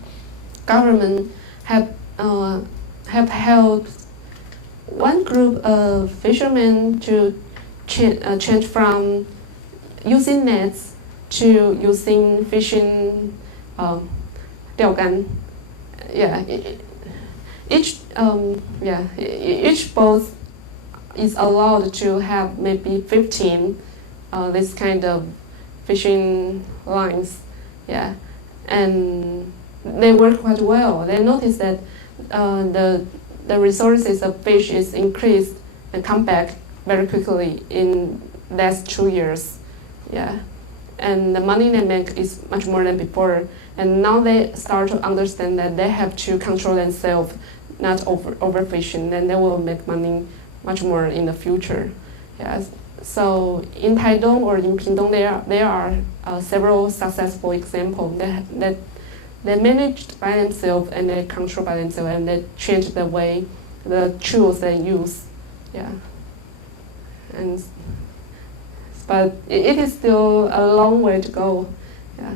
government have helped one group of fishermen to change from using nets to using fishing 钓竿. Yeah, each boat is allowed to have maybe 15 this kind of fishing lines. Yeah, and they work quite well. They notice that the resources of fish is increased and come back very quickly in last 2 years. Yeah, and the money they make is much more than before. And now they start to understand that they have to control themselves, not overfishing. Then they will make money much more in the future. Yes. So in Taitung or in Pingtung, there are several successful examples that they managed by themselves and they control by themselves and they change the way, the tools they use. Yeah. But it is still a long way to go. Yeah.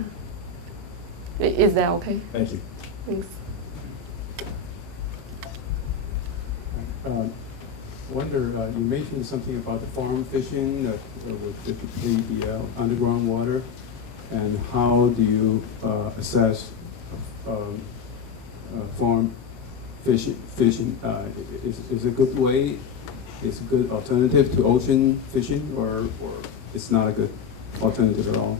Is that okay? Thank you. Thanks. Wonder, you mentioned something about the farm fishing that would typically be underground water, and how do you assess farm fishing? Is a good way? Is a good alternative to ocean fishing, or it's not a good alternative at all?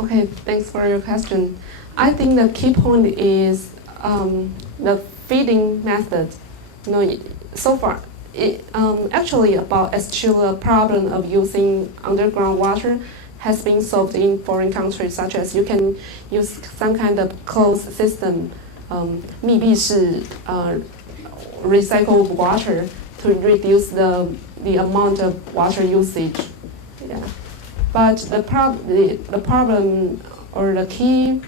Okay, thanks for your question. I think the key point is the feeding method. So far, actually about the problem of using underground water has been solved in foreign countries, such as you can use some kind of closed system, 密闭式 recycled water to reduce the amount of water usage. Yeah. But the problem or the key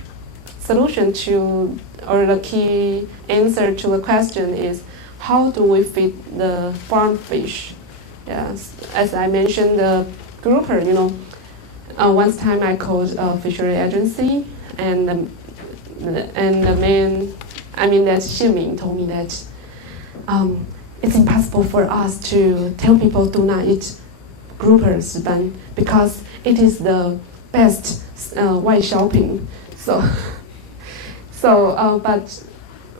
solution to, or the key answer to the question is, how do we feed the farm fish? Yes, as I mentioned, the grouper, one time I called a fishery agency, and the man, that Xiuming told me that it's impossible for us to tell people do not eat grouper Shiban because it is the best white shopping.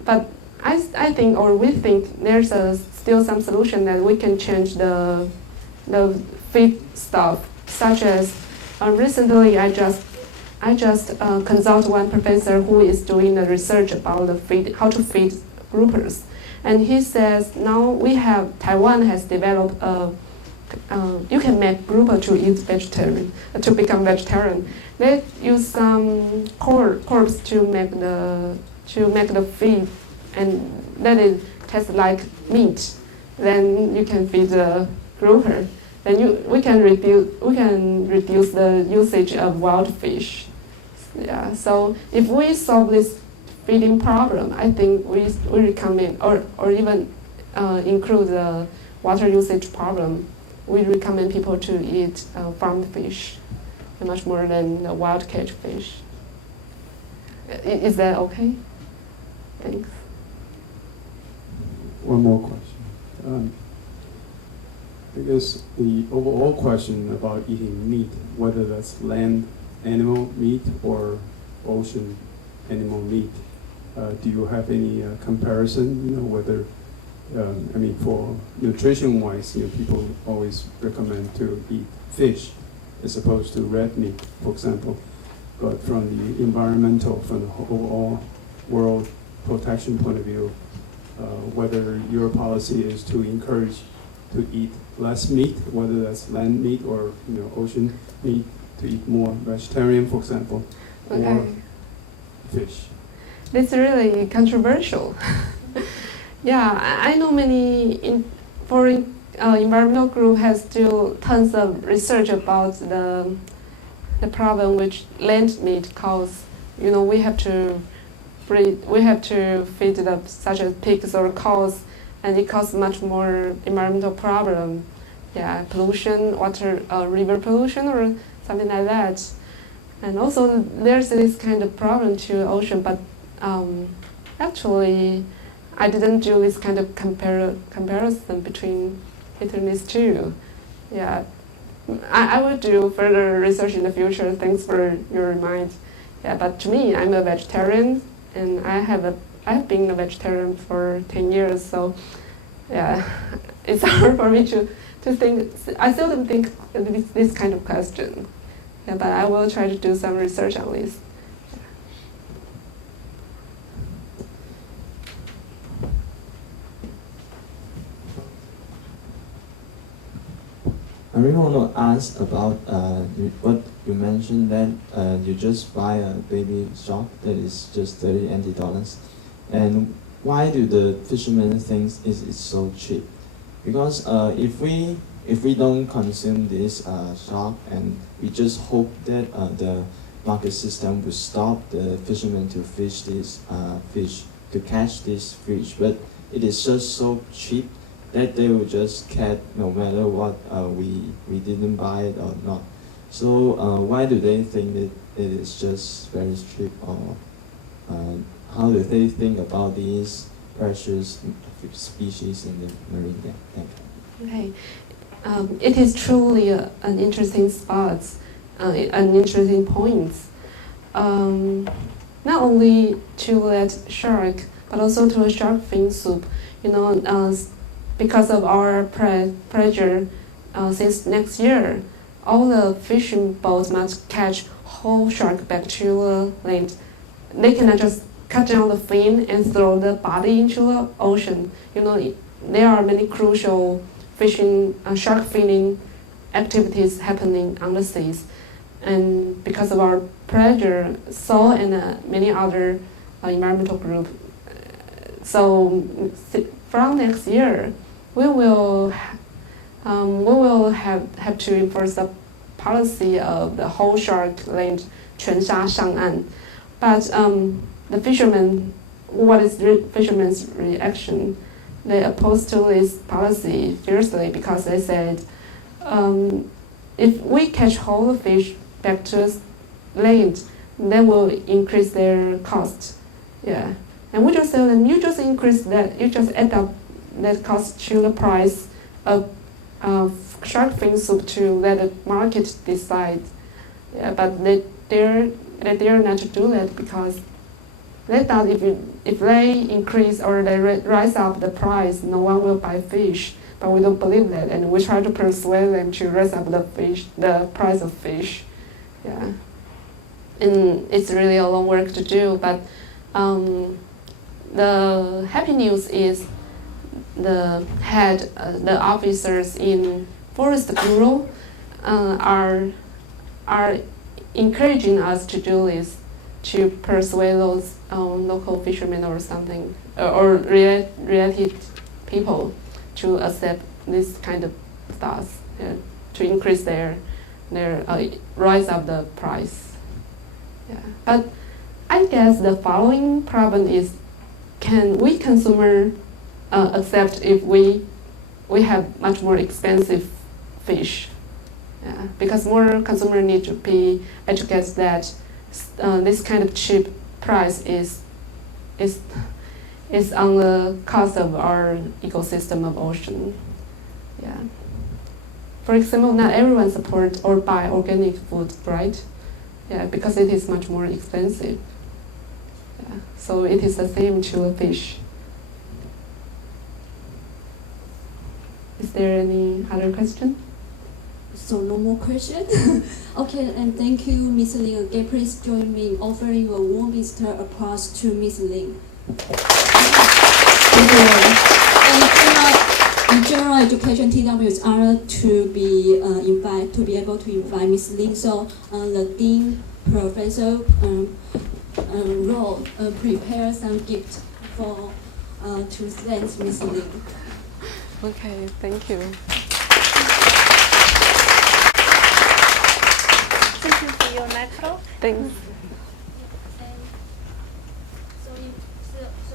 But I think, or we think, there's still some solution that we can change the feed stuff, such as recently I just consult one professor who is doing the research about the feed, how to feed groupers, and he says now Taiwan has developed you can make grouper to eat vegetarian, to become vegetarian. They use some corpse to make the feed, and then it tastes like meat. Then you can feed the grouper. Then we can reduce the usage of wild fish. Yeah. So if we solve this feeding problem, I think we recommend, or even include the water usage problem. We recommend people to eat farmed fish much more than the wild catch fish. Is that okay? Thanks. One more question. I guess the overall question about eating meat, whether that's land animal meat or ocean animal meat, do you have any comparison? Whether for nutrition-wise, people always recommend to eat fish as opposed to red meat, for example. But from the environmental, from the overall world protection point of view, whether your policy is to encourage to eat less meat, whether that's land meat or ocean meat, to eat more vegetarian, for example, or fish. This is really controversial. Yeah, I know many foreign environmental group has still tons of research about the problem which land meat cause. We have to feed it up, such as pigs or cows, and it causes much more environmental problem. Yeah, pollution, water, river pollution, or something like that. And also there's this kind of problem to ocean, but actually I didn't do this kind of comparison between these two. Yeah, I will do further research in the future. Thanks for your remind. Yeah, but to me, I'm a vegetarian, and I've been a vegetarian for 10 years. So, yeah, it's hard for me to think. I still don't think this kind of question. Yeah, but I will try to do some research on this. I really want to ask about what you mentioned that you just buy a baby shark that is just $30 NT, and why do the fishermen think it's so cheap? Because if we don't consume this shark and we just hope that the market system will stop the fishermen to fish this fish, to catch this fish, but it is just so cheap that they will just catch no matter what we didn't buy it or not. So why do they think that it is just very cheap, or how do they think about these precious species in the marine? Thank you. Okay, it is truly an interesting spot, an interesting point. Not only to that shark, but also to a shark fin soup. Because of our pressure, since next year, all the fishing boats must catch whole shark back to land. They cannot just cut down the fin and throw the body into the ocean. There are many crucial fishing, shark finning activities happening on the seas. And because of our pressure, so and many other environmental groups. So from next year, we will have to enforce the policy of the whole shark land 全杀上岸. But the fishermen, what is the fishermen's reaction? they opposed to this policy fiercely because they said, if we catch whole fish back to land, then will increase their cost. Yeah, and we just tell them, you just increase that, you just add up that cost to the price of shark fin soup to let the market decide. Yeah, but they dare not to do that because they thought if they increase or they rise up the price, no one will buy fish. But we don't believe that, and we try to persuade them to raise up the price of fish. Yeah, and it's really a long work to do. But the happy news is the officers in Forest Bureau are encouraging us to do this, to persuade those local fishermen or something, or related people to accept this kind of stuff, to increase their rise of the price. Yeah, but I guess the following problem is, can we consumer accept if we have much more expensive fish? Yeah, because more consumer need to be educated that this kind of cheap price is on the cost of our ecosystem of ocean. Yeah. For example, not everyone supports or buy organic food, right? Yeah, because it is much more expensive. Yeah. So it is the same to a fish. Is there any other question? So no more question? Okay, and thank you, Ms. Lin. Again, please join me in offering a warmest applause to Ms. Lin. Thank you. In general education, TW is honored to be able to invite Ms. Lin. So the dean professor role prepare some gift for to thank Ms. Lin. Okay, thank you. This is your laptop. Thanks. So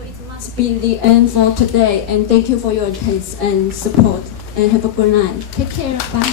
it must be the end for today, and thank you for your attention and support, and have a good night. Take care. Bye.